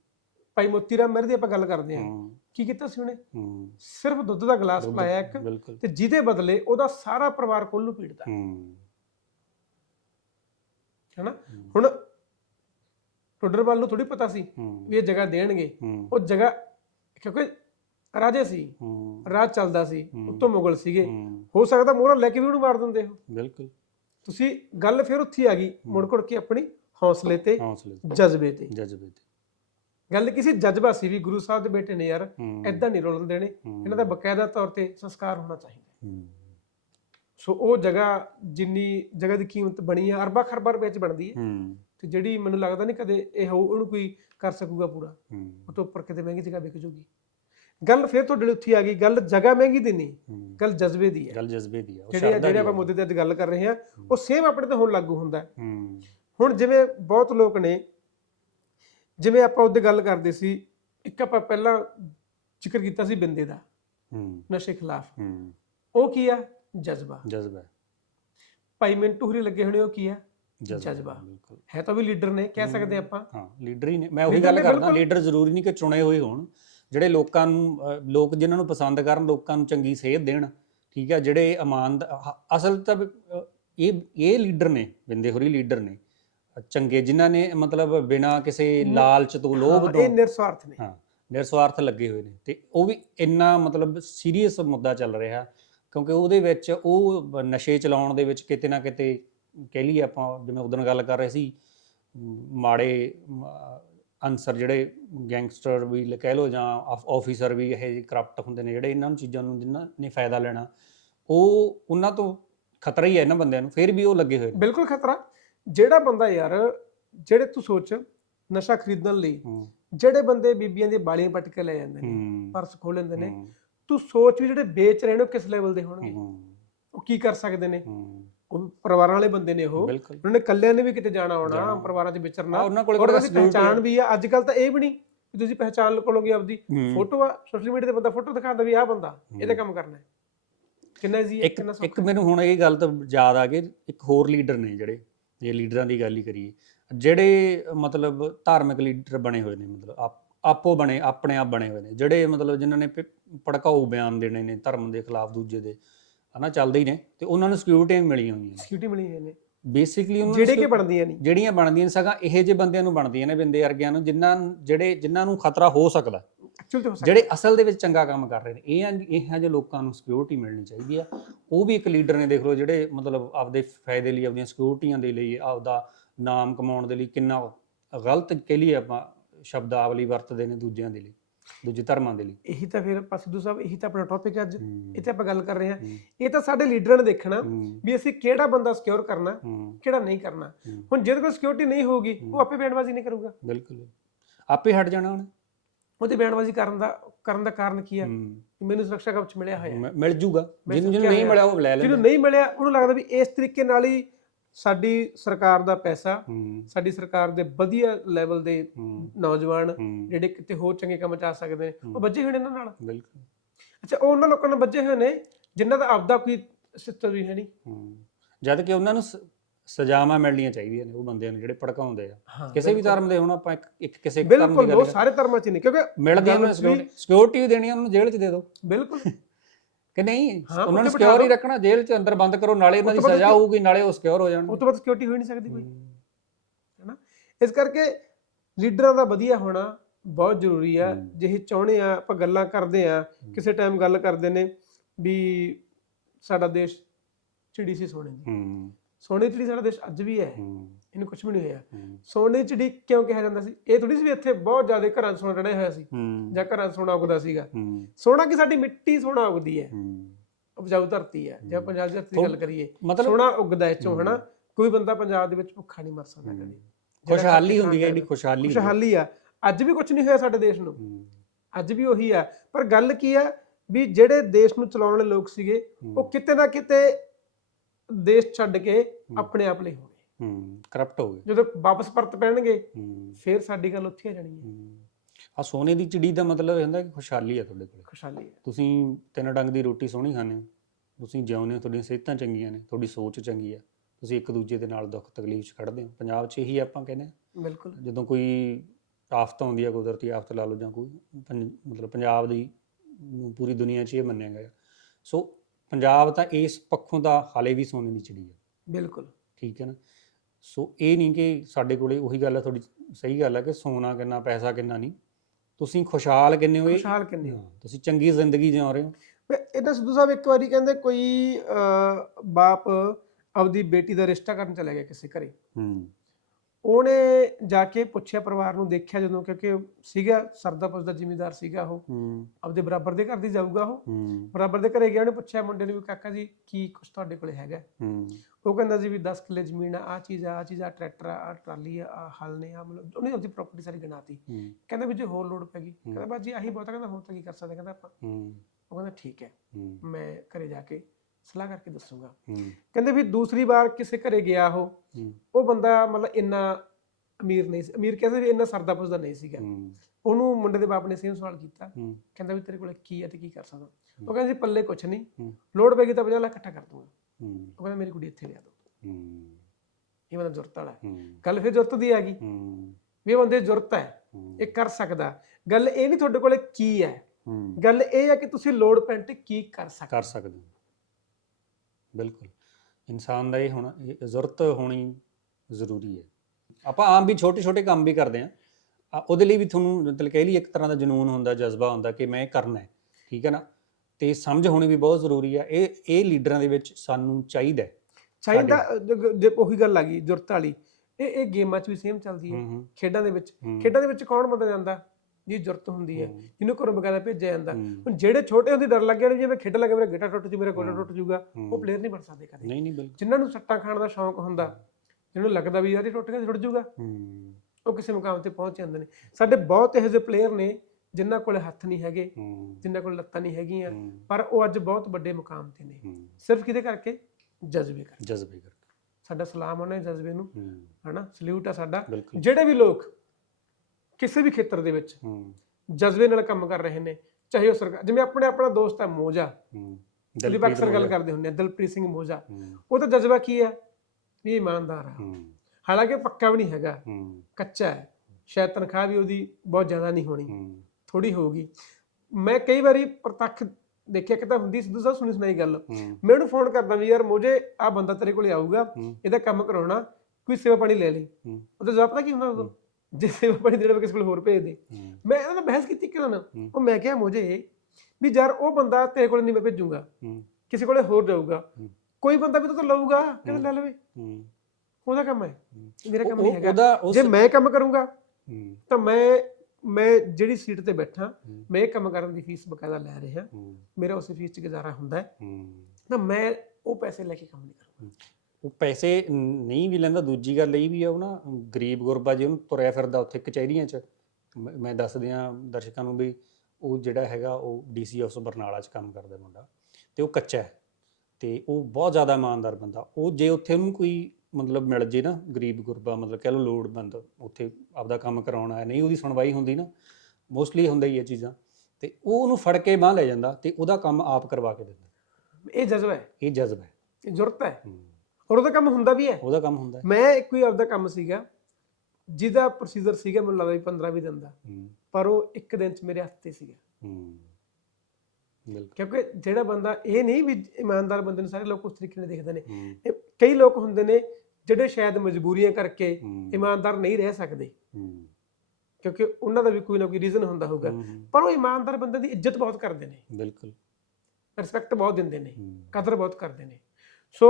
ਭਾਈ ਮੋਤੀ ਰਾਮ ਮਹਿਰ ਦੀ ਆਪਾਂ ਗੱਲ ਕਰਦੇ ਹਾਂ। ਹੂੰ। ਕੀ ਕੀਤਾ ਸੀ ਉਹਨੇ? ਹੂੰ। ਸਿਰਫ ਦੁੱਧ ਦਾ ਗਲਾਸ ਪਿਲਾਇਆ ਇੱਕ ਤੇ ਜਿਹਦੇ ਬਦਲੇ ਉਹਦਾ ਸਾਰਾ ਪਰਿਵਾਰ ਕੋਲ ਨੂੰ ਪੀੜਦਾ ਹੂੰ। ਹੈਨਾ? ਹੁਣ ਟੋਡਰਵਾਲ ਨੂੰ ਥੋੜੀ ਪਤਾ ਸੀ ਵੀ ਇਹ ਜਗ੍ਹਾ ਦੇਣਗੇ। ਉਹ ਜਗ੍ਹਾ ਕਿਉਂਕਿ ਰਾਜੇ ਸੀ ਹੂੰ। ਰਾਜ ਚੱਲਦਾ ਸੀ ਹੂੰ। ਉੱਤੋਂ ਮੁਗਲ ਸੀਗੇ। ਹੂੰ, ਹੋ ਸਕਦਾ ਮੋਹਰਾ ਲੈ ਕੇ ਵੀ ਉਹਨੂੰ ਮਾਰ ਦਿੰਦੇ ਹੋ। ਬਿਲਕੁਲ। ਤੁਸੀਂ ਗੱਲ ਫਿਰ ਉੱਥੇ ਹੀ ਆ ਗਈ ਮੁੜ ਕੁੜ ਕੇ ਆਪਣੀ ਹੌਸਲੇ ਤੇ ਹੌਸਲੇ ਜਜ਼ਬੇ ਤੇ। ਜਜ਼ਬੇ ਤੇ। ਗੱਲ ਕਿਸੇ ਜਜ਼ਬਾ ਸੀ ਵੀ ਗੁਰੂ ਸਾਹਿਬ ਦੇ ਬੇਟੇ ਨੇ ਯਾਰ ਹੂੰ, ਐਦਾਂ ਨਹੀਂ ਰੋਲਣ ਦੇਣੇ। ਹੂੰ, ਇਹਨਾਂ ਦਾ ਬਕਾਇਦਾ ਤੌਰ ਤੇ ਸੰਸਕਾਰ ਹੋਣਾ ਚਾਹੀਦਾ। ਹੂੰ, ਸੋ ਉਹ ਜਗ੍ਹਾ ਜਿੰਨੀ ਜਗ੍ਹਾ ਦੀ ਕੀਮਤ ਬਣੀ ਆ ਅਰਬਾਂ ਖਰਬਾਂ ਰੁਪਏ ਚ ਬਣਦੀ ਹੈ ਹੂੰ। ਤੇ ਜਿਹੜੀ ਮੈਨੂੰ ਲੱਗਦਾ ਨਹੀਂ ਕਦੇ ਇਹ ਹੋਊ ਉਹਨੂੰ ਕੋਈ ਕਰ ਸਕੂਗਾ ਪੂਰਾ। ਹੂੰ, ਉਹ ਤੋਂ ਉੱਪਰ ਕਿਤੇ ਮਹਿੰਗੀ ਜਗ੍ਹਾ ਵਿਕ ਜੂਗੀ। ਗੱਲ ਫਿਰ ਤੁਹਾਡੇ ਲਈ ਉੱਥੇ ਆ ਗਈ ਗੱਲ ਜਗ੍ਹਾ ਮਹਿੰਗੀ ਦੀ ਨਹੀਂ ਹੂੰ। ਗੱਲ ਜਜ਼ਬੇ ਦੀ ਹੈ। ਗੱਲ ਜਜ਼ਬੇ ਦੀ ਉਹ ਜਿਹੜੇ ਜਿਹੜੇ ਆਪਾਂ। ਮੁੱਦੇ ਤੇ ਅੱਜ ਗੱਲ ਕਰ ਰਹੇ ਹਾਂ ਉਹ ਸੇਮ ਆਪਣੇ ਤੇ ਹੁਣ ਲਾਗੂ ਹੁੰਦਾ ਹੈ। ਹੂੰ। ਹੁਣ ਜਿਵੇਂ ਬਹੁਤ ਲੋਕ ਨੇ ਜਿਵੇਂ ਆਪਾਂ ਉਹਦੇ ਗੱਲ ਕਰਦੇ ਸੀ ਇੱਕ ਆਪਾਂ ਪਹਿਲਾਂ ਜ਼ਿਕਰ ਕੀਤਾ ਸੀ ਬਿੰਦੇ ਦਾ ਹੂੰ। ਨਸ਼ੇ ਖਿਲਾਫ। ਹੂੰ। ਉਹ ਕੀ ਆ? ਜਜ਼ਬਾ। ਜਜ਼ਬਾ ਹੈ, ਭਾਈ ਮਿੰਟੂ ਹਰੀ ਲੱਗੇ ਹੋਣੇ ਉਹ ਕੀ ਆ? ਜਜ਼ਬਾ ਹੈ ਤਾਂ ਵੀ ਲੀਡਰ ਨੇ ਕਹਿ ਸਕਦੇ ਆਪਾਂ। ਹਾਂ ਲੀਡਰ ਹੀ ਨੇ। ਮੈਂ ਉਹੀ ਗੱਲ ਕਰਦਾ। ਲੀਡਰ ਜ਼ਰੂਰੀ ਨਹੀਂ ਕਿ ਚੁਣੇ ਹੋਏ ਹੋਣ। ਜਿਹੜੇ ਲੋਕਾਂ ਨੂੰ ਅਹ, ਲੋਕ ਜਿਨ੍ਹਾਂ ਨੂੰ ਪਸੰਦ ਕਰਨ ਲੋਕਾਂ ਨੂੰ ਚੰਗੀ ਸੇਧ ਦੇਣ ਠੀਕ ਹੈ ਜਿਹੜੇ ਇਮਾਨ ਅਸਲ ਤਾਂ ਅਹ, ਇਹ ਇਹ ਲੀਡਰ ਨੇ ਬਿੰਦੇ ਹੋਰੀ ਲੀਡਰ ਨੇ। ਅਹ, ਚੰਗੇ ਜਿਨ੍ਹਾਂ ਨੇ ਮਤਲਬ ਬਿਨਾ ਕਿਸੇ ਲਾਲਚ ਤੋਂ ਲੋਭ ਹਾਂ, ਤੋਂ ਇਹ ਨਿਰਸਵਾਰਥ ਨੇ। ਹਾਂ ਨਿਰਸਵਾਰਥ ਲੱਗੇ ਹੋਏ ਨੇ। ਤੇ ਉਹ ਵੀ ਇੰਨਾ ਮਤਲਬ ਸੀਰੀਅਸ ਮੁੱਦਾ ਚੱਲ ਰਿਹਾ ਕਿਉਂਕਿ ਉਹਦੇ ਵਿੱਚ ਉਹ ਬ- ਨਸ਼ੇ ਚਲਾਉਣ ਦੇ ਵਿੱਚ ਕਿਤੇ ਨਾ ਕਿਤੇ ਕਹਿ ਲਈਏ ਆਪਾਂ ਜਿਵੇਂ ਉਦੋਂ ਗੱਲ ਕਰ ਰਹੇ ਸੀ ਮ, ਮਾੜੇ ਮ, ਅਨਸਰ ਜਿਹੜੇ ਗੈਂਗਸਟਰ ਵੀ ਕਹਿ ਲੋ ਜਾਂ ਆਫੀਸਰ ਵੀ ਇਹ ਜਿਹੇ ਕਰਪਟ ਹੁੰਦੇ ਨੇ ਜਿਹੜੇ ਇਹਨਾਂ ਨੂੰ ਚੀਜ਼ਾਂ ਨੂੰ ਜਿਨ੍ਹਾਂ ਨੇ ਫਾਇਦਾ ਲੈਣਾ ਉਹ ਉਹਨਾਂ ਤੋਂ ਖਤਰਾ ਹੀ ਹੈ ਇਹਨਾਂ ਬੰਦਿਆਂ ਨੂੰ ਫਿਰ ਵੀ ਉਹ ਲੱਗੇ ਹੋਏ ਨੇ। ਬਿਲਕੁਲ ਖਤਰਾ। ਜਿਹੜਾ ਬੰਦਾ ਯਾਰ ਜਿਹੜੇ ਤੂੰ ਸੋਚ ਨਸ਼ਾ ਖਰੀਦਣ ਲਈ ਜਿਹੜੇ ਬੰਦੇ ਬੀਬੀਆਂ ਦੀ ਬਾਲੀਆਂ ਪੱਟ ਕੇ ਲੈ ਜਾਂਦੇ ਨੇ ਪਰਸ ਖੋਲ ਲੈਂਦੇ ਨੇ ਤੂੰ ਸੋਚ ਵੀ ਜਿਹੜੇ ਵੇਚ ਰਹੇ ਨੇ ਉਹ ਕਿਸ ਲੈਵਲ ਦੇ ਹੋਣਗੇ? ਉਹ ਕੀ ਕਰ ਸਕਦੇ ਨੇ? ਉਹ ਪਰਿਵਾਰਾਂ ਵਾਲੇ ਬੰਦੇ ਨੇ ਉਹ। ਬਿਲਕੁਲ। ਉਹਨਾਂ ਨੇ ਕੱਲਿਆਂ ਨੇ ਵੀ ਕਿਤੇ ਜਾਣਾ ਹੋਣਾ ਜਾਣਾ। ਪਰਿਵਾਰਾਂ 'ਚ ਵਿਚਰਨਾ। ਉਹਨਾਂ ਕੋਲ ਦੀ ਪਹਿਚਾਣ ਵੀ ਆ। ਅੱਜ ਕੱਲ ਤਾਂ ਇਹ ਵੀ ਨਹੀਂ ਕਿ ਤੁਸੀਂ ਪਹਿਚਾਣ ਲਕੋਲੋਗੇ ਆਪਦੀ। ਫੋਟੋ ਆ ਸੋਸ਼ਲ ਮੀਡੀਆ ਤੇ ਬੰਦਾ ਫੋਟੋ ਦਿਖਾਉਂਦਾ ਵੀ ਆਹ ਬੰਦਾ ਇਹਦੇ ਕੰਮ ਕਰਨਾ ਕਿੰਨਾ ਜੀ ਇੱਕ ਇੱਕ ਮੈਨੂੰ ਹੁਣ ਇਹ ਗੱਲ ਤਾਂ ਯਾਦ ਆ ਗਈ ਇੱਕ ਹੋਰ ਲੀਡਰ ਨੇ ਜਿਹੜੇ ਜੇ ਲੀਡਰਾਂ ਦੀ ਗੱਲ ਹੀ ਕਰੀਏ ਜਿਹੜੇ ਮਤਲਬ ਧਾਰਮਿਕ ਲੀਡਰ ਬਣੇ ਹੋਏ ਨੇ ਮਤਲਬ ਆਪ- ਬਣੇ ਆਪਣੇ ਆਪ ਬਣੇ ਹੋਏ ਨੇ ਜਿਹੜੇ ਮਤਲਬ ਜਿਨ੍ਹਾਂ ਨੇ ਭੜਕਾਊ ਬਿਆਨ ਦੇਣੇ ਨੇ ਧਰਮ ਦੇ ਖਿਲਾਫ ਦੂਜੇ ਦੇ ਹਨਾ ਚੱਲਦੇ ਹੀ ਨੇ ਤੇ ਉਹਨਾਂ ਨੂੰ ਸਿਕਿਉਰਿਟੀਆਂ ਮਿਲੀਆਂ ਹੋਈਆਂ ਨੇ। ਸਿਕਿਉਰਿਟੀ ਮਿਲੀ ਹੋਈ ਨੇ। ਬੇਸਿਕਲੀ ਉਹਨਾਂ ਜਿਹੜੇ ਕਿ ਬਣਦੀਆਂ ਨਹੀਂ। ਜਿਹੜੀਆਂ ਬਣਦੀਆਂ ਨੇ ਸਗਾ ਇਹੋ ਜਿਹੇ ਬੰਦਿਆਂ ਨੂੰ ਬਣਦੀਆਂ ਨੇ ਬਿੰਦੇ ਵਰਗਿਆਂ ਨੂੰ ਜਿਨ੍ਹਾਂ ਜਿਹੜੇ ਜਿਨ੍ਹਾਂ ਨੂੰ ਖਤਰਾ ਹੋ ਸਕਦਾ। ਐਕਚੁਅਲ ਤੇ ਹੋ ਸਕਦਾ। ਜਿਹੜੇ ਅਸਲ ਦੇ ਵਿੱਚ ਚੰਗਾ ਕੰਮ ਕਰ ਰਹੇ ਨੇ। ਇਹ ਇਹ ਜਿਹੇ ਲੋਕਾਂ ਨੂੰ ਸਿਕਿਉਰਿਟੀ ਮਿਲਣੀ ਚਾਹੀਦੀ ਆ। ਉਹ ਵੀ ਇੱਕ ਲੀਡਰ ਨੇ ਦੇਖ ਲਓ ਜਿਹੜੇ ਮਤਲਬ ਆਪਦੇ ਫਾਇਦੇ ਲਈ ਆਪਦੀਆਂ ਸਿਕਿਉਰਿਟੀਆਂ ਦੇ ਲਈ ਆਪਦਾ ਨਾਮ ਕਮਾਉਣ ਦੇ ਲਈ ਕਿੰਨਾ ਗਲਤ ਕਹਿ ਲਈਏ ਆਪਾਂ ਸ਼ਬਦਾਵਲੀ ਵਰਤਦੇ ਨੇ ਦੂਜਿਆਂ ਦੇ ਲਈ। ਦੂਜੇ ਧਰਮਾਂ ਦੇ ਲਈ। ਇਹੀ ਤਾਂ ਫਿਰ ਆਪਾਂ ਸਿੱਧੂ ਸਾਹਿਬ ਇਹੀ ਤਾਂ ਆਪਣਾ ਟੌਪਿਕ ਅੱਜ। ਹੂੰ, ਇੱਥੇ ਆਪਾਂ ਗੱਲ ਕਰ ਰਹੇ ਹਾਂ। ਹੂੰ, ਇਹ ਤਾਂ ਸਾਡੇ ਲੀਡਰਾਂ ਨੇ ਦੇਖਣਾ ਹੂੰ, ਵੀ ਅਸੀਂ ਕਿਹੜਾ ਬੰਦਾ ਸਿਕਿਉਰ ਕਰਨਾ ਹੂੰ, ਕਿਹੜਾ ਨਹੀਂ ਕਰਨਾ। ਹੂੰ, ਹੁਣ ਜਿਹਦੇ ਕੋਲ ਸਿਕਿਉਰਿਟੀ ਨਹੀਂ ਹੋਊਗੀ ਉਹ। ਆਪੇ ਬਿਆਨਬਾਜ਼ੀ ਨਹੀਂ ਕਰੂਗਾ। ਬਿਲਕੁਲ। ਆਪੇ ਹਟ ਜਾਣਾ ਉਹਨੇ। ਉਹਦੀ ਬਿਆਨਬਾਜ਼ੀ ਕਰਨ ਦਾ ਕਰਨ ਦਾ ਕਾਰਨ ਕੀ ਹੈ? ਹੂੰ, ਕਿ ਮੈਨੂੰ ਸੁਰੱਖਿਆ ਕਵਚ ਮਿਲਿਆ ਹੋਇਆ ਹੈ। ਮ- ਮਿਲ ਜੂਗਾ। ਜਿਹਨੂੰ ਜਿਹਨੂੰ ਨਹੀਂ। ਮਿਲਿਆ ਉਹ ਲੈ ਜਿਹਨੂੰ ਲੈਂਦਾ। ਨਹੀਂ ਮਿਲਿਆ ਉਹਨੂੰ ਲੱਗਦਾ ਵੀ ਇਸ ਤਰੀਕੇ ਨਾਲ ਹੀ ਸਾਡੀ ਸਰਕਾਰ ਦਾ ਪੈਸਾ ਸਾਡੀ ਸਰਕਾਰ ਦੇ ਵਧੀਆ ਲੈਵਲ ਦੇ ਨੌਜਵਾਨ ਜਿਹੜੇ ਕਿਤੇ ਹੋਰ ਚੰਗੇ ਕੰਮ ਚ ਸਕਦੇ ਨੇ ਉਹ ਹੂੰ। ਬੱਝੇ ਹੋਏ ਨੇ ਇਹਨਾਂ ਨਾਲ। ਬਿਲਕੁਲ। ਅੱਛਾ ਉਹ ਉਹਨਾਂ ਲੋਕਾਂ ਨਾਲ ਬੱਝੇ ਹੋਏ ਨੇ ਜਿਨ੍ਹਾਂ ਦਾ ਆਪਦਾ ਕੋਈ ਸਿਸਟਮ ਵੀ ਹੈ ਨਹੀਂ। ਜਦ ਕਿ ਉਹਨਾਂ ਨੂੰ ਸਜ਼ਾਵਾਂ ਮਿਲਣੀਆਂ ਚਾਹੀਦੀਆਂ ਨੇ ਉਹ ਬੰਦਿਆਂ ਨੂੰ ਜਿਹੜੇ ਭੜਕਾਉਂਦੇ ਆ। ਕਿਸੇ ਵੀ ਬਿਲਕੁਲ। ਧਰਮ ਦੇ ਹੁਣ ਆਪਾਂ ਇੱਕ ਇੱਕ ਕਿਸੇ ਧਰਮ ਬਿਲਕੁਲ ਦੀ ਉਹ ਗੱਲ ਸਾਰੇ ਧਰਮਾਂ ਚ ਨਹੀਂ ਕਿਉਂਕਿ ਮਿਲਦੀ ਗੱਲ ਉਹਨਾਂ ਵੀ- ਸਿਕਿਉਰਿਟੀ ਦੇਣੀ ਉਹਨਾਂ ਨੂੰ ਜੇਲ੍ਹ 'ਚ ਦੇ ਦਿਓ। ਬਿਲਕੁਲ। [laughs] ਕਿ ਨਹੀਂ? ਹਾਂ, ਉਹਨਾਂ ਨੂੰ ਉੱਥੇ ਬਿਠਾ ਸਿਕਿਉਰ ਹੀ ਦਿਓ। ਰੱਖਣਾ ਜੇਲ੍ਹ 'ਚ ਅੰਦਰ ਬੰਦ ਕਰੋ ਨਾਲੇ ਉਹਨਾਂ ਦੀ ਸਜ਼ਾ ਹੋਊਗੀ ਨਾਲੇ ਉਹ ਸਿਕਿਉਰ ਹੋ ਜਾਣਗੇ। ਉਹ ਤੋਂ ਬਾਅਦ ਸਿਕਿਉਰਿਟੀ ਹੋ ਹੀ ਨਹੀਂ ਸਕਦੀ ਕੋਈ। ਹੈਨਾ? ਇਸ ਕਰਕੇ ਲੀਡਰਾਂ ਦਾ ਵਧੀਆ ਹੋਣਾ ਬਹੁਤ ਜ਼ਰੂਰੀ ਆ। ਹੂੰ। ਜਿਹੀ ਚਾਹੁੰਦੇ ਆ ਆਪਾਂ ਗੱਲਾਂ ਕਰਦੇ ਆ ਕਿਸੇ ਟਾਈਮ ਗੱਲ ਕਰਦੇ ਨੇ ਵੀ ਸਾਡਾ ਦੇਸ਼ ਚਿੜੀ ਸੀ ਸੋਨੇ ਦੀ। ਹੂੰ, ਸੋਨੇ ਚਿੜੀ ਸਾਡਾ ਦੇਸ਼ ਅੱਜ ਵੀ ਹੈ। ਹੂੰ, ਇਹਨੂੰ ਕੁਝ ਵੀ ਨਹੀਂ ਹੋਇਆ ਸੋਨੇ ਦੀ ਚਿੜੀ ਕਿਉਂ ਕਿਹਾ ਜਾਂਦਾ ਸੀ? ਇਹ ਥੋੜੀ ਸੀ ਵੀ ਇੱਥੇ ਬਹੁਤ ਜ਼ਿਆਦਾ ਘਰਾਂ 'ਚ ਸੋਨਾ ਰੜਿਆ ਹੋਇਆ ਸੀ। ਜਾਂ ਘਰਾਂ 'ਚ ਸੋਨਾ ਉਗਦਾ ਸੀਗਾ। ਸੋਨਾ ਕੀ ਸਾਡੀ ਮਿੱਟੀ ਸੋਨਾ ਉਗਦੀ ਹੈ। ਉਪਜਾਊ ਧਰਤੀ ਹੈ। ਜੇ। ਪੰਜਾਬ ਦੀ ਧਰਤੀ ਦੀ ਗੱਲ ਕਰੀਏ ਸੋਨਾ ਉਗਦਾ ਹੂੰ। ਹਨਾ? ਕੋਈ ਬੰਦਾ ਪੰਜਾਬ ਦੇ ਵਿੱਚ ਭੁੱਖਾ ਨਹੀਂ ਮਰ ਸਕਦਾ। ਕਦੇ। ਖੁਸ਼ਹਾਲੀ ਹੁੰਦੀ ਹੈ ਜਿਹੜੀ ਖੁਸ਼ਹਾਲੀ। ਖੁਸ਼ਹਾਲੀ ਆ। ਅੱਜ ਵੀ ਕੁਝ ਨਹੀਂ ਹੋਇਆ ਸਾਡੇ ਦੇਸ਼ ਨੂੰ। ਅੱਜ ਵੀ ਉਹੀ ਆ। ਪਰ ਗੱਲ ਕੀ ਆ? ਵੀ ਜਿਹੜੇ ਦੇਸ਼ ਨੂੰ ਚਲਾਉਣ ਵਾਲੇ ਲੋਕ ਸੀਗੇ ਉਹ ਕਿਤੇ ਨਾ ਕਿਤੇ ਦੇਸ਼ ਛੱਡ ਕੇ ਆਪਣੇ ਆਪ ਲਈ ਹੋ ਕਰਪਟ ਹੋ ਗਏ। ਜਦੋਂ ਵਾਪਸ ਪਰਤ ਪੈਣਗੇ ਹੂੰ, ਫਿਰ ਸਾਡੀ ਗੱਲ ਉੱਥੇ ਆ ਜਾਣੀ ਹੈ। ਆ ਸੋਨੇ ਦੀ ਚਿੜੀ ਦਾ ਮਤਲਬ ਇਹ ਹੁੰਦਾ ਕਿ ਖੁਸ਼ਹਾਲੀ ਹੈ ਤੁਹਾਡੇ ਕੋਲ। ਖੁਸ਼ਹਾਲੀ ਹੈ। ਤੁਸੀਂ ਤਿੰਨ ਡੰਗ ਦੀ ਰੋਟੀ ਸੋਹਣੀ ਖਾਂਦੇ ਹੋ। ਤੁਸੀਂ ਜਿਉਂਦੇ ਹੋ ਤੁਹਾਡੀਆਂ ਸਿਹਤਾਂ ਚੰਗੀਆਂ ਨੇ ਤੁਹਾਡੀ ਸੋਚ ਚੰਗੀ ਹੈ। ਤੁਸੀਂ ਇੱਕ ਦੂਜੇ ਦੇ ਨਾਲ ਦੁੱਖ ਤਕਲੀਫ 'ਚ ਖੜਦੇ ਹੋ। ਪੰਜਾਬ 'ਚ ਇਹੀ ਆਪਾਂ ਕਹਿੰਦੇ ਹਾਂ। ਬਿਲਕੁਲ। ਜਦੋਂ ਕੋਈ ਆਫਤ ਆਉਂਦੀ ਹੈ ਕੁਦਰਤੀ ਆਫਤ ਲਾ ਲਓ ਜਾਂ ਕੋਈ ਮਤਲਬ ਪੰਜਾਬ ਦੀ ਪੂਰੀ ਦੁਨੀਆ 'ਚ ਇਹ ਮੰਨਿਆ ਗਿਆ ਸੋ ਪੰਜਾਬ ਤਾਂ ਇਸ ਪੱਖੋਂ ਦਾ ਹਾਲੇ ਵੀ ਸੋਨੇ ਦੀ ਚਿੜੀ ਹੈ। ਬਿਲਕੁਲ। ਠੀਕ ਹੈ ਨਾ? ਸੋ ਇਹ ਨਹੀਂ ਕਿ ਸਾਡੇ ਕੋਲੇ ਉਹੀ ਗੱਲ ਹੈ ਤੁਹਾਡੀ ਸਹੀ ਗੱਲ ਹੈ ਕਿ ਸੋਨਾ ਕਿੰਨਾ ਪੈਸਾ ਕਿੰਨਾ ਨਹੀਂ। ਤੁਸੀਂ ਖੁਸ਼ਹਾਲ ਕਿੰਨੇ ਹੋ ਇਹ ਖੁਸ਼ਹਾਲ ਕਿੰਨੇ ਹੋ? ਤੁਸੀਂ ਚੰਗੀ ਜ਼ਿੰਦਗੀ ਜਿਉ ਰਹੇ ਹੋ। ਇਹਨਾਂ ਸਿੱਧੂ ਸਾਹਿਬ ਇੱਕ ਵਾਰੀ ਕਹਿੰਦੇ ਕੋਈ ਬਾਪ ਆਪਦੀ ਬੇਟੀ ਦਾ ਰਿਸ਼ਤਾ ਕਰਨ ਚਲਾ ਗਿਆ ਕਿਸੇ ਘਰੇ। ਹੂੰ। ਉਹਨੇ ਜਾ ਕੇ ਪੁੱਛਿਆ ਪਰਿਵਾਰ ਨੂੰ ਦੇਖਿਆ ਜਦੋਂ ਕਿਉਂਕਿ ਸੀਗਾ ਸਰਦਾ ਪੁੱਛਦਾ ਜ਼ਿਮੀਦਾਰ ਸੀਗਾ ਉਹ। ਹੂੰ। ਆਪਦੇ ਬਰਾਬਰ ਦੇ ਘਰ ਦੀ ਜਾਊਗਾ ਉਹ। ਬਰਾਬਰ ਦੇ ਘਰੇ ਗਿਆ ਉਹਨੇ ਪੁੱਛਿਆ ਮੁੰਡੇ ਨੂੰ ਵੀ ਕਾਕਾ ਜੀ ਕੀ ਕੁਛ ਤੁਹਾਡੇ ਕੋਲੇ ਹੈਗਾ? ਹੂੰ। ਉਹ ਕਹਿੰਦਾ ਜੀ ਵੀ 10 ਕਿੱਲੇ ਜ਼ਮੀਨ ਆ ਆ ਚੀਜ਼ ਆ ਆ ਚੀਜ਼ ਆ ਟਰੈਕਟਰ ਆ ਟਰਾਲੀ ਆ ਆਹ ਹਲ ਨੇ ਆ ਮਤਲਬ ਉਹਨੇ ਆਪਦੀ ਪ੍ਰਾਪਰਟੀ ਸਾਰੀ ਗਿਣਾਤੀ। ਕਹਿੰਦਾ ਵੀ ਜੇ ਹੋਰ ਲੋੜ ਪੈ ਗਈ ਕਹਿੰਦਾ ਬਾਜੀ ਆਹੀ ਬਹੁਤਾ ਕਹਿੰਦਾ ਹੋਰ ਤਾਂ ਕੀ ਕਰ ਸਕਦੇ ਕਹਿੰਦਾ ਆਪਾਂ। ਉਹ ਕਹਿੰਦਾ ਠੀਕ ਹੈ ਮੈਂ ਘਰੇ ਜਾ ਕੇ ਸਲਾਹ ਕਰਕੇ ਦੱਸੂਗਾ। ਕਹਿੰਦੇ ਵੀ ਦੂਸਰੀ ਵਾਰ ਕਿਸੇ ਘਰੇ ਗਿਆ ਉਹ ਹੂੰ। ਉਹ ਬੰਦਾ ਮਤਲਬ ਇੰਨਾ ਅਮੀਰ ਨਹੀਂ ਸੀ ਅਮੀਰ ਕਹਿੰਦੇ ਵੀ ਇੰਨਾ ਸਰਦਾ ਪੁੱਛਦਾ ਨਹੀਂ ਸੀਗਾ। ਉਹਨੂੰ ਮੁੰਡੇ ਦੇ ਬਾਪ ਨੇ ਸੇਮ ਸਵਾਲ ਕੀਤਾ ਕਹਿੰਦਾ ਵੀ ਤੇਰੇ ਕੋਲੇ ਕੀ ਹੈ ਤੇ ਕੀ ਕਰ ਸਕਦਾ। ਉਹ ਕਹਿੰਦਾ ਜੀ ਪੱਲੇ ਕੁਛ ਨਹੀਂ ਹੂੰ। ਲੋੜ ਪੈਗੀ ਤਾਂ 50 ਲੱਖ ਇਕੱਠਾ ਕਰ ਦੂੰਗਾ। ਉਹ ਕਹਿੰਦਾ ਮੇਰੀ ਕੁੜੀ ਇੱਥੇ ਲਿਆ ਦੋ ਹੂੰ। ਇਹ ਬੰਦਾ ਜ਼ਰੂਰਤ ਵਾਲਾ ਗੱਲ ਫਿਰ ਜ਼ਰੂਰਤ ਦੀ ਆ ਗਈ। ਹੂੰ। ਵੀ ਇਹ ਬੰਦੇ ਦੀ ਜ਼ਰੂਰਤ ਹੈ। ਇਹ ਕਰ ਸਕਦਾ। ਗੱਲ ਇਹ ਨਹੀਂ ਤੁਹਾਡੇ ਕੋਲੇ ਕੀ ਹੈ? ਹੂੰ। ਗੱਲ ਇਹ ਹੈ ਕਿ ਤੁਸੀਂ ਲੋੜ ਪੈਣ ਤੇ ਕੀ ਕਰ ਸਕਦੇ ਕਰ ਸਕਦੇ ਬਿਲਕੁਲ। ਇਨਸਾਨ ਦਾ ਇਹ ਹੋਣਾ ਇਹ ਜ਼ਰੂਰਤ ਹੋਣੀ ਜ਼ਰੂਰੀ ਹੈ। ਆਪਾਂ ਆਮ ਵੀ ਛੋਟੇ ਛੋਟੇ ਕੰਮ ਵੀ ਕਰਦੇ ਆ, ਉਹਦੇ ਲਈ ਵੀ ਤੁਹਾਨੂੰ ਮਤਲਬ ਕਹਿ ਲਈ ਇੱਕ ਤਰ੍ਹਾਂ ਦਾ ਜਨੂਨ ਹੁੰਦਾ ਜਜ਼ਬਾ ਹੁੰਦਾ ਕਿ ਮੈਂ ਇਹ ਕਰਨਾ ਹੈ। ਠੀਕ ਹੈ ਨਾ? ਤੇ ਸਮਝ ਹੋਣੀ ਵੀ ਬਹੁਤ ਜ਼ਰੂਰੀ ਆ। ਇਹ ਇਹ ਲੀਡਰਾਂ ਦੇ ਵਿੱਚ ਸਾਨੂੰ ਚਾਹੀਦਾ ਹੈ। ਚਾਹੀਦਾ ਜੇ- ਉਹੀ ਗੱਲ ਆ ਗਈ ਜ਼ਰੂਰਤ ਵਾਲੀ ਇਹ ਇਹ ਗੇਮਾਂ 'ਚ ਵੀ ਸੇਮ ਚੱਲਦੀ ਹੈ। ਖੇਡਾਂ ਦੇ ਵਿੱਚ ਹੂੰ, ਖੇਡਾਂ ਦੇ ਵਿੱਚ ਕੌਣ ਬੰਦਾ ਜਾਂਦਾ? ਜੀ ਜ਼ਰੂਰਤ ਹੁੰਦੀ ਹੈ। ਹੂੰ, ਜਿਹਨੂੰ ਘਰੋਂ ਬਗਾਨਾ ਭੇਜਿਆ ਜਾਂਦਾ। ਹੂੰ, ਹੁਣ ਜਿਹੜੇ ਛੋਟੇ ਹੁੰਦੇ ਡਰ ਲੱਗ ਜਾਣੇ ਜੇ ਮੈਂ ਖੇਡਣ ਲੱਗਾ ਮੇਰਾ ਗਿੱਟਾ ਟੁੱਟ ਜੂ ਮੇਰਾ ਗੋਡਾ। ਟੁੱਟ ਜੂਗਾ ਹੂੰ। ਉਹ ਪਲੇਅਰ ਨਹੀਂ ਬਣ ਸਕਦੇ ਕਦੇ। ਨਹੀਂ ਨਹੀਂ ਬਿਲਕੁਲ। ਜਿਨ੍ਹਾਂ ਨੂੰ ਸੱਟਾਂ ਖਾਣ ਦਾ ਸ਼ੌਂਕ ਹੁੰਦਾ ਜਿਹਨੂੰ ਲੱਗਦਾ ਵੀ ਯਾਰ ਇਹ ਟੁੱਟ ਗਿਆ ਟੁੱਟ ਜੂਗਾ ਹੂੰ। ਉਹ ਕਿਸੇ ਮੁਕਾਮ ਤੇ ਪਹੁੰਚ ਜਾਂਦੇ ਨੇ। ਸਾਡੇ ਬਹੁਤ ਇਹੋ ਜਿਹੇ ਪਲੇਅਰ ਨੇ ਜਿਨ੍ਹਾਂ ਕੋਲ ਹੱਥ ਨਹੀਂ ਹੈਗੇ ਜਿਨ੍ਹਾਂ ਕੋਲ ਲੱਤਾਂ ਨਹੀਂ ਹੈਗੀਆਂ ਪਰ ਉਹ ਅੱਜ ਬਹੁਤ ਵੱਡੇ ਮੁਕਾਮ ਤੇ ਨੇ। ਸਿਰਫ ਕਿਹਦੇ ਕਰਕੇ? ਜਜ਼ਬੇ ਕਰਕੇ। ਜਜ਼ਬੇ ਕਰਕੇ। ਸਾਡਾ ਸਲਾਮ ਉਹਨਾਂ ਦੇ ਜਜ਼ਬੇ ਨੂੰ। ਹਨਾ? ਸਲੂਟ ਆ ਸਾਡਾ। ਜਿਹੜੇ ਵੀ ਲੋਕ ਕਿਸੇ ਵੀ ਖੇਤਰ ਦੇ ਵਿੱਚ ਜਜ਼ਬੇ ਨਾਲ ਕੰਮ ਕਰ ਰਹੇ ਨੇ ਚਾਹੇ ਉਹ ਸਰਕਾਰ ਜਿਵੇਂ ਆਪਣੇ ਆਪਣਾ ਦੋਸਤ ਹੈ ਮੋਜਾ। ਹੂੰ। ਦਿਲੀਪ ਅਕਸਰ ਗੱਲ ਕਰਦੇ ਹੁੰਦੇ ਆ ਦਲਪ੍ਰੀਤ ਸਿੰਘ ਮੋਜਾ। ਉਹ ਤਾਂ ਜਜ਼ਬਾ ਕੀ ਹੈ? ਵੀ ਇਮਾਨਦਾਰ ਆ। ਹਾਲਾਂਕਿ ਪੱਕਾ ਵੀ ਨਹੀਂ ਹੈਗਾ। ਕੱਚਾ ਹੈ। ਸ਼ਾਇਦ ਤਨਖਾਹ ਵੀ ਉਹਦੀ ਬਹੁਤ ਜ਼ਿਆਦਾ ਨਹੀਂ ਹੋਣੀ। ਥੋੜੀ ਹੋਊਗੀ। ਮੈਂ ਕਈ ਵਾਰੀ ਪ੍ਰਤੱਖ ਦੇਖਿਆ ਕਿ ਤਾਂ ਹੁੰਦੀ ਸਿੱਧੂ ਸਾਹਿਬ ਸੁਣੀ ਸੁਣਾਈ ਗੱਲ। ਮੈਂ ਉਹਨੂੰ ਫੋਨ ਕਰਦਾ ਵੀ ਯਾਰ ਮੋਜੇ ਆ ਬੰਦਾ ਤੇਰੇ ਕੋਲੇ ਆਊਗਾ ਇਹਦਾ ਕੰਮ ਕਰਾਉਣਾ ਕੋਈ ਸੇਵਾ ਪਾਣੀ ਲੈ ਲਈ। ਉਹਦਾ ਜਵਾਬ ਪਤਾ ਕੀ ਹੁੰਦਾ ਉਦੋਂ? ਜੇ ਸੇਵਾ ਪਾਣੀ ਦੇਣਾ ਕਿਸੇ ਕੋਲ ਹੋਰ ਭੇਜ ਦੇ। ਮੈਂ ਇਹਨਾਂ ਨਾਲ ਬਹਿਸ ਕੀਤੀ ਨਾਲ ਹੂੰ। ਉਹ ਮੈਂ ਕਿਹਾ ਮੋਜੇ ਵੀ ਯਾਰ ਉਹ ਬੰਦਾ ਤੇਰੇ ਕੋਲ ਨਹੀਂ ਮੈਂ ਭੇਜੂਗਾ। ਕਿਸੇ ਕੋਲੇ ਹੋਰ ਜਾਊਗਾ। ਕੋਈ ਬੰਦਾ ਵੀ ਤਾਂ ਲਊਗਾ ਕਹਿੰਦਾ ਹੂੰ। ਲੈ ਲਵੇ ਉਹਦਾ ਕੰਮ ਹੈ। ਮੇਰਾ ਕੰਮ ਨਹੀਂ ਹੈਗਾ। ਜੇ ਮੈਂ ਕੰਮ ਕਰੂੰਗਾ ਤਾਂ ਮੈਂ ਮੈਂ ਜਿਹੜੀ ਸੀਟ ਤੇ ਬੈਠਾ ਮੈਂ ਇਹ ਕੰਮ ਕਰਨ ਦੀ ਫੀਸ ਬਕਾਇਦਾ ਲੈ ਰਿਹਾ। ਮੇਰਾ ਉਸੇ ਫੀਸ 'ਚ ਗੁਜ਼ਾਰਾ ਹੁੰਦਾ ਹੈ। ਤਾਂ ਮੈਂ ਉਹ ਪੈਸੇ ਲੈ ਕੇ ਕੰਮ ਨਹੀਂ ਕਰੂੰਗਾ। ਉਹ ਪੈਸੇ ਨਹੀਂ ਵੀ ਲੈਂਦਾ ਦੂਜੀ ਗੱਲ ਇਹ ਵੀ ਆ ਉਹ ਨਾ ਗਰੀਬ ਗੁਰਬਾ ਜੇ ਉਹਨੂੰ ਤੁਰਿਆ ਫਿਰਦਾ ਉੱਥੇ ਕਚਹਿਰੀਆਂ 'ਚ ਮ- ਮੈਂ ਦੱਸ ਦਿਆਂ ਦਰਸ਼ਕਾਂ ਨੂੰ ਵੀ ਉਹ ਜਿਹੜਾ ਹੈਗਾ ਉਹ ਡੀਸੀ ਆਫਿਸ ਬਰਨਾਲਾ 'ਚ ਕੰਮ ਕਰਦਾ ਮੁੰਡਾ ਤੇ ਉਹ ਕੱਚਾ ਹੈ। ਤੇ ਉਹ ਬਹੁਤ ਜ਼ਿਆਦਾ ਇਮਾਨਦਾਰ ਬੰਦਾ। ਉਹ ਜੇ ਉੱਥੇ ਉਹਨੂੰ ਕੋਈ ਮਤਲਬ ਮਿਲ ਜੇ ਨਾ ਗਰੀਬ ਗੁਰਬਾ ਮਤਲਬ ਕਹਿ ਲਓ ਲੋੜਵੰਦ ਉੱਥੇ ਆਪਦਾ ਕੰਮ ਕਰਾਉਣ ਆਇਆ ਨਹੀਂ ਉਹਦੀ ਸੁਣਵਾਈ ਹੁੰਦੀ ਨਾ ਮੋਸਟਲੀ ਹੁੰਦਾ ਹੀ ਇਹ ਚੀਜ਼ਾਂ। ਤੇ ਉਹ ਉਹਨੂੰ ਫੜ ਕੇ ਬਾਹ ਲੈ ਜਾਂਦਾ ਤੇ ਉਹਦਾ ਕੰਮ ਆਪ ਕਰਵਾ ਕੇ ਦਿੰਦਾ। ਇਹ ਜਜ਼ਬਾ ਹੈ? ਇਹ ਜਜ਼ਬਾ ਹੈ। ਇਹ ਜ਼ਰੂਰਤ ਹੈ? ਹੂੰ। ਔਰ ਉਹਦਾ ਕੰਮ ਹੁੰਦਾ ਵੀ ਹੈ? ਉਹਦਾ ਕੰਮ ਹੁੰਦਾ ਹੈ। ਮੈਂ ਇੱਕ ਹੀ ਆਪਦਾ ਕੰਮ ਸੀਗਾ ਜਿਹਦਾ ਪ੍ਰੋਸੀਜਰ ਸੀਗਾ ਮੈਨੂੰ ਲੱਗਦਾ ਵੀ 15 20 ਦਿਨ ਦਾ। ਹੂੰ, ਪਰ ਉਹ ਇੱਕ ਦਿਨ 'ਚ ਮੇਰੇ ਹੱਥ ਤੇ ਸੀਗਾ। ਹੂੰ। ਬਿਲਕੁਲ। ਕਿਉਂਕਿ ਜਿਹੜਾ ਬੰਦਾ ਇਹ ਨਹੀਂ ਵੀ ਇਮਾਨਦਾਰ ਬੰਦੇ ਨੂੰ ਸਾਰੇ ਲੋਕ ਉਸ ਤਰੀਕੇ ਨਾਲ ਦੇਖਦੇ ਨੇ। ਹੂੰ, ਇਹ ਕਈ ਲੋਕ ਹੁੰਦੇ ਨੇ ਜਿਹੜੇ ਸ਼ਾਇਦ ਮਜਬੂਰੀਆਂ ਕਰਕੇ ਇਮਾਨਦਾਰ ਨਹੀਂ ਰਹਿ ਸਕਦੇ। ਕਿਉਂਕਿ ਉਹਨਾਂ ਦਾ ਵੀ ਕੋਈ ਨਾ ਕੋਈ ਰੀਜ਼ਨ ਹੁੰਦਾ ਹੋਊਗਾ। ਪਰ ਉਹ ਇਮਾਨਦਾਰ ਬੰਦੇ ਦੀ ਇੱਜ਼ਤ ਬਹੁਤ ਕਰਦੇ ਨੇ। ਬਿਲਕੁਲ। ਰਿਸਪੈਕਟ ਬਹੁਤ ਦਿੰਦੇ ਨੇ। ਕਦਰ ਬਹੁਤ ਕਰਦੇ ਨੇ। ਸੋ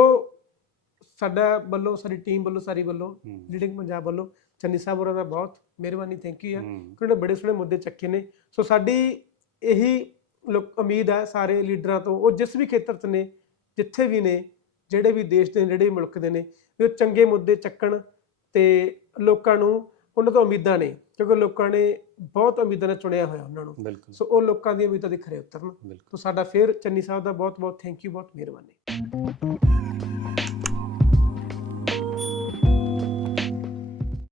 ਸਾਡਾ ਵੱਲੋਂ ਸਾਡੀ ਟੀਮ ਵੱਲੋਂ ਸਾਰੀ ਵੱਲੋਂ ਲੀਡਿੰਗ ਪੰਜਾਬ ਵੱਲੋਂ ਚੰਨੀ ਸਾਹਿਬ ਹੋਰਾਂ ਦਾ ਬਹੁਤ ਮਿਹਰਬਾਨੀ ਥੈਂਕ ਯੂ ਆ। ਨੇ ਬੜੇ ਸੋਹਣੇ ਮੁੱਦੇ ਚੱਕੇ ਨੇ। ਸੋ ਸਾਡੀ ਇਹੀ ਲੋਕ ਉਮੀਦ ਹੈ ਸਾਰੇ ਲੀਡਰਾਂ ਤੋਂ ਉਹ ਜਿਸ ਵੀ ਖੇਤਰ 'ਚ ਨੇ ਜਿੱਥੇ ਵੀ ਨੇ ਜਿਹੜੇ ਵੀ ਦੇਸ਼ ਦੇ ਜਿਹੜੇ ਵੀ ਮੁਲਕ ਦੇ ਨੇ ਵੀ ਉਹ ਚੰਗੇ ਮੁੱਦੇ ਚੱਕਣ ਤੇ ਲੋਕਾਂ ਨੂੰ ਉਹਨਾਂ ਤੋਂ ਉਮੀਦਾਂ ਨੇ ਕਿਉਂਕਿ ਲੋਕਾਂ ਨੇ ਬਹੁਤ ਉਮੀਦਾਂ ਨਾਲ ਚੁਣਿਆ ਹੋਇਆ ਉਹਨਾਂ ਨੂੰ। ਸੋ ਉਹ ਲੋਕਾਂ ਦੀਆਂ ਉਮੀਦਾਂ ਦੇ ਖਰੇ ਉਤਰਨ। ਸੋ ਸਾਡਾ ਫਿਰ ਚੰਨੀ ਸਾਹਿਬ ਦਾ ਬਹੁਤ ਬਹੁਤ ਥੈਂਕ ਯੂ ਬਹੁਤ ਮਿਹਰਬਾਨੀ।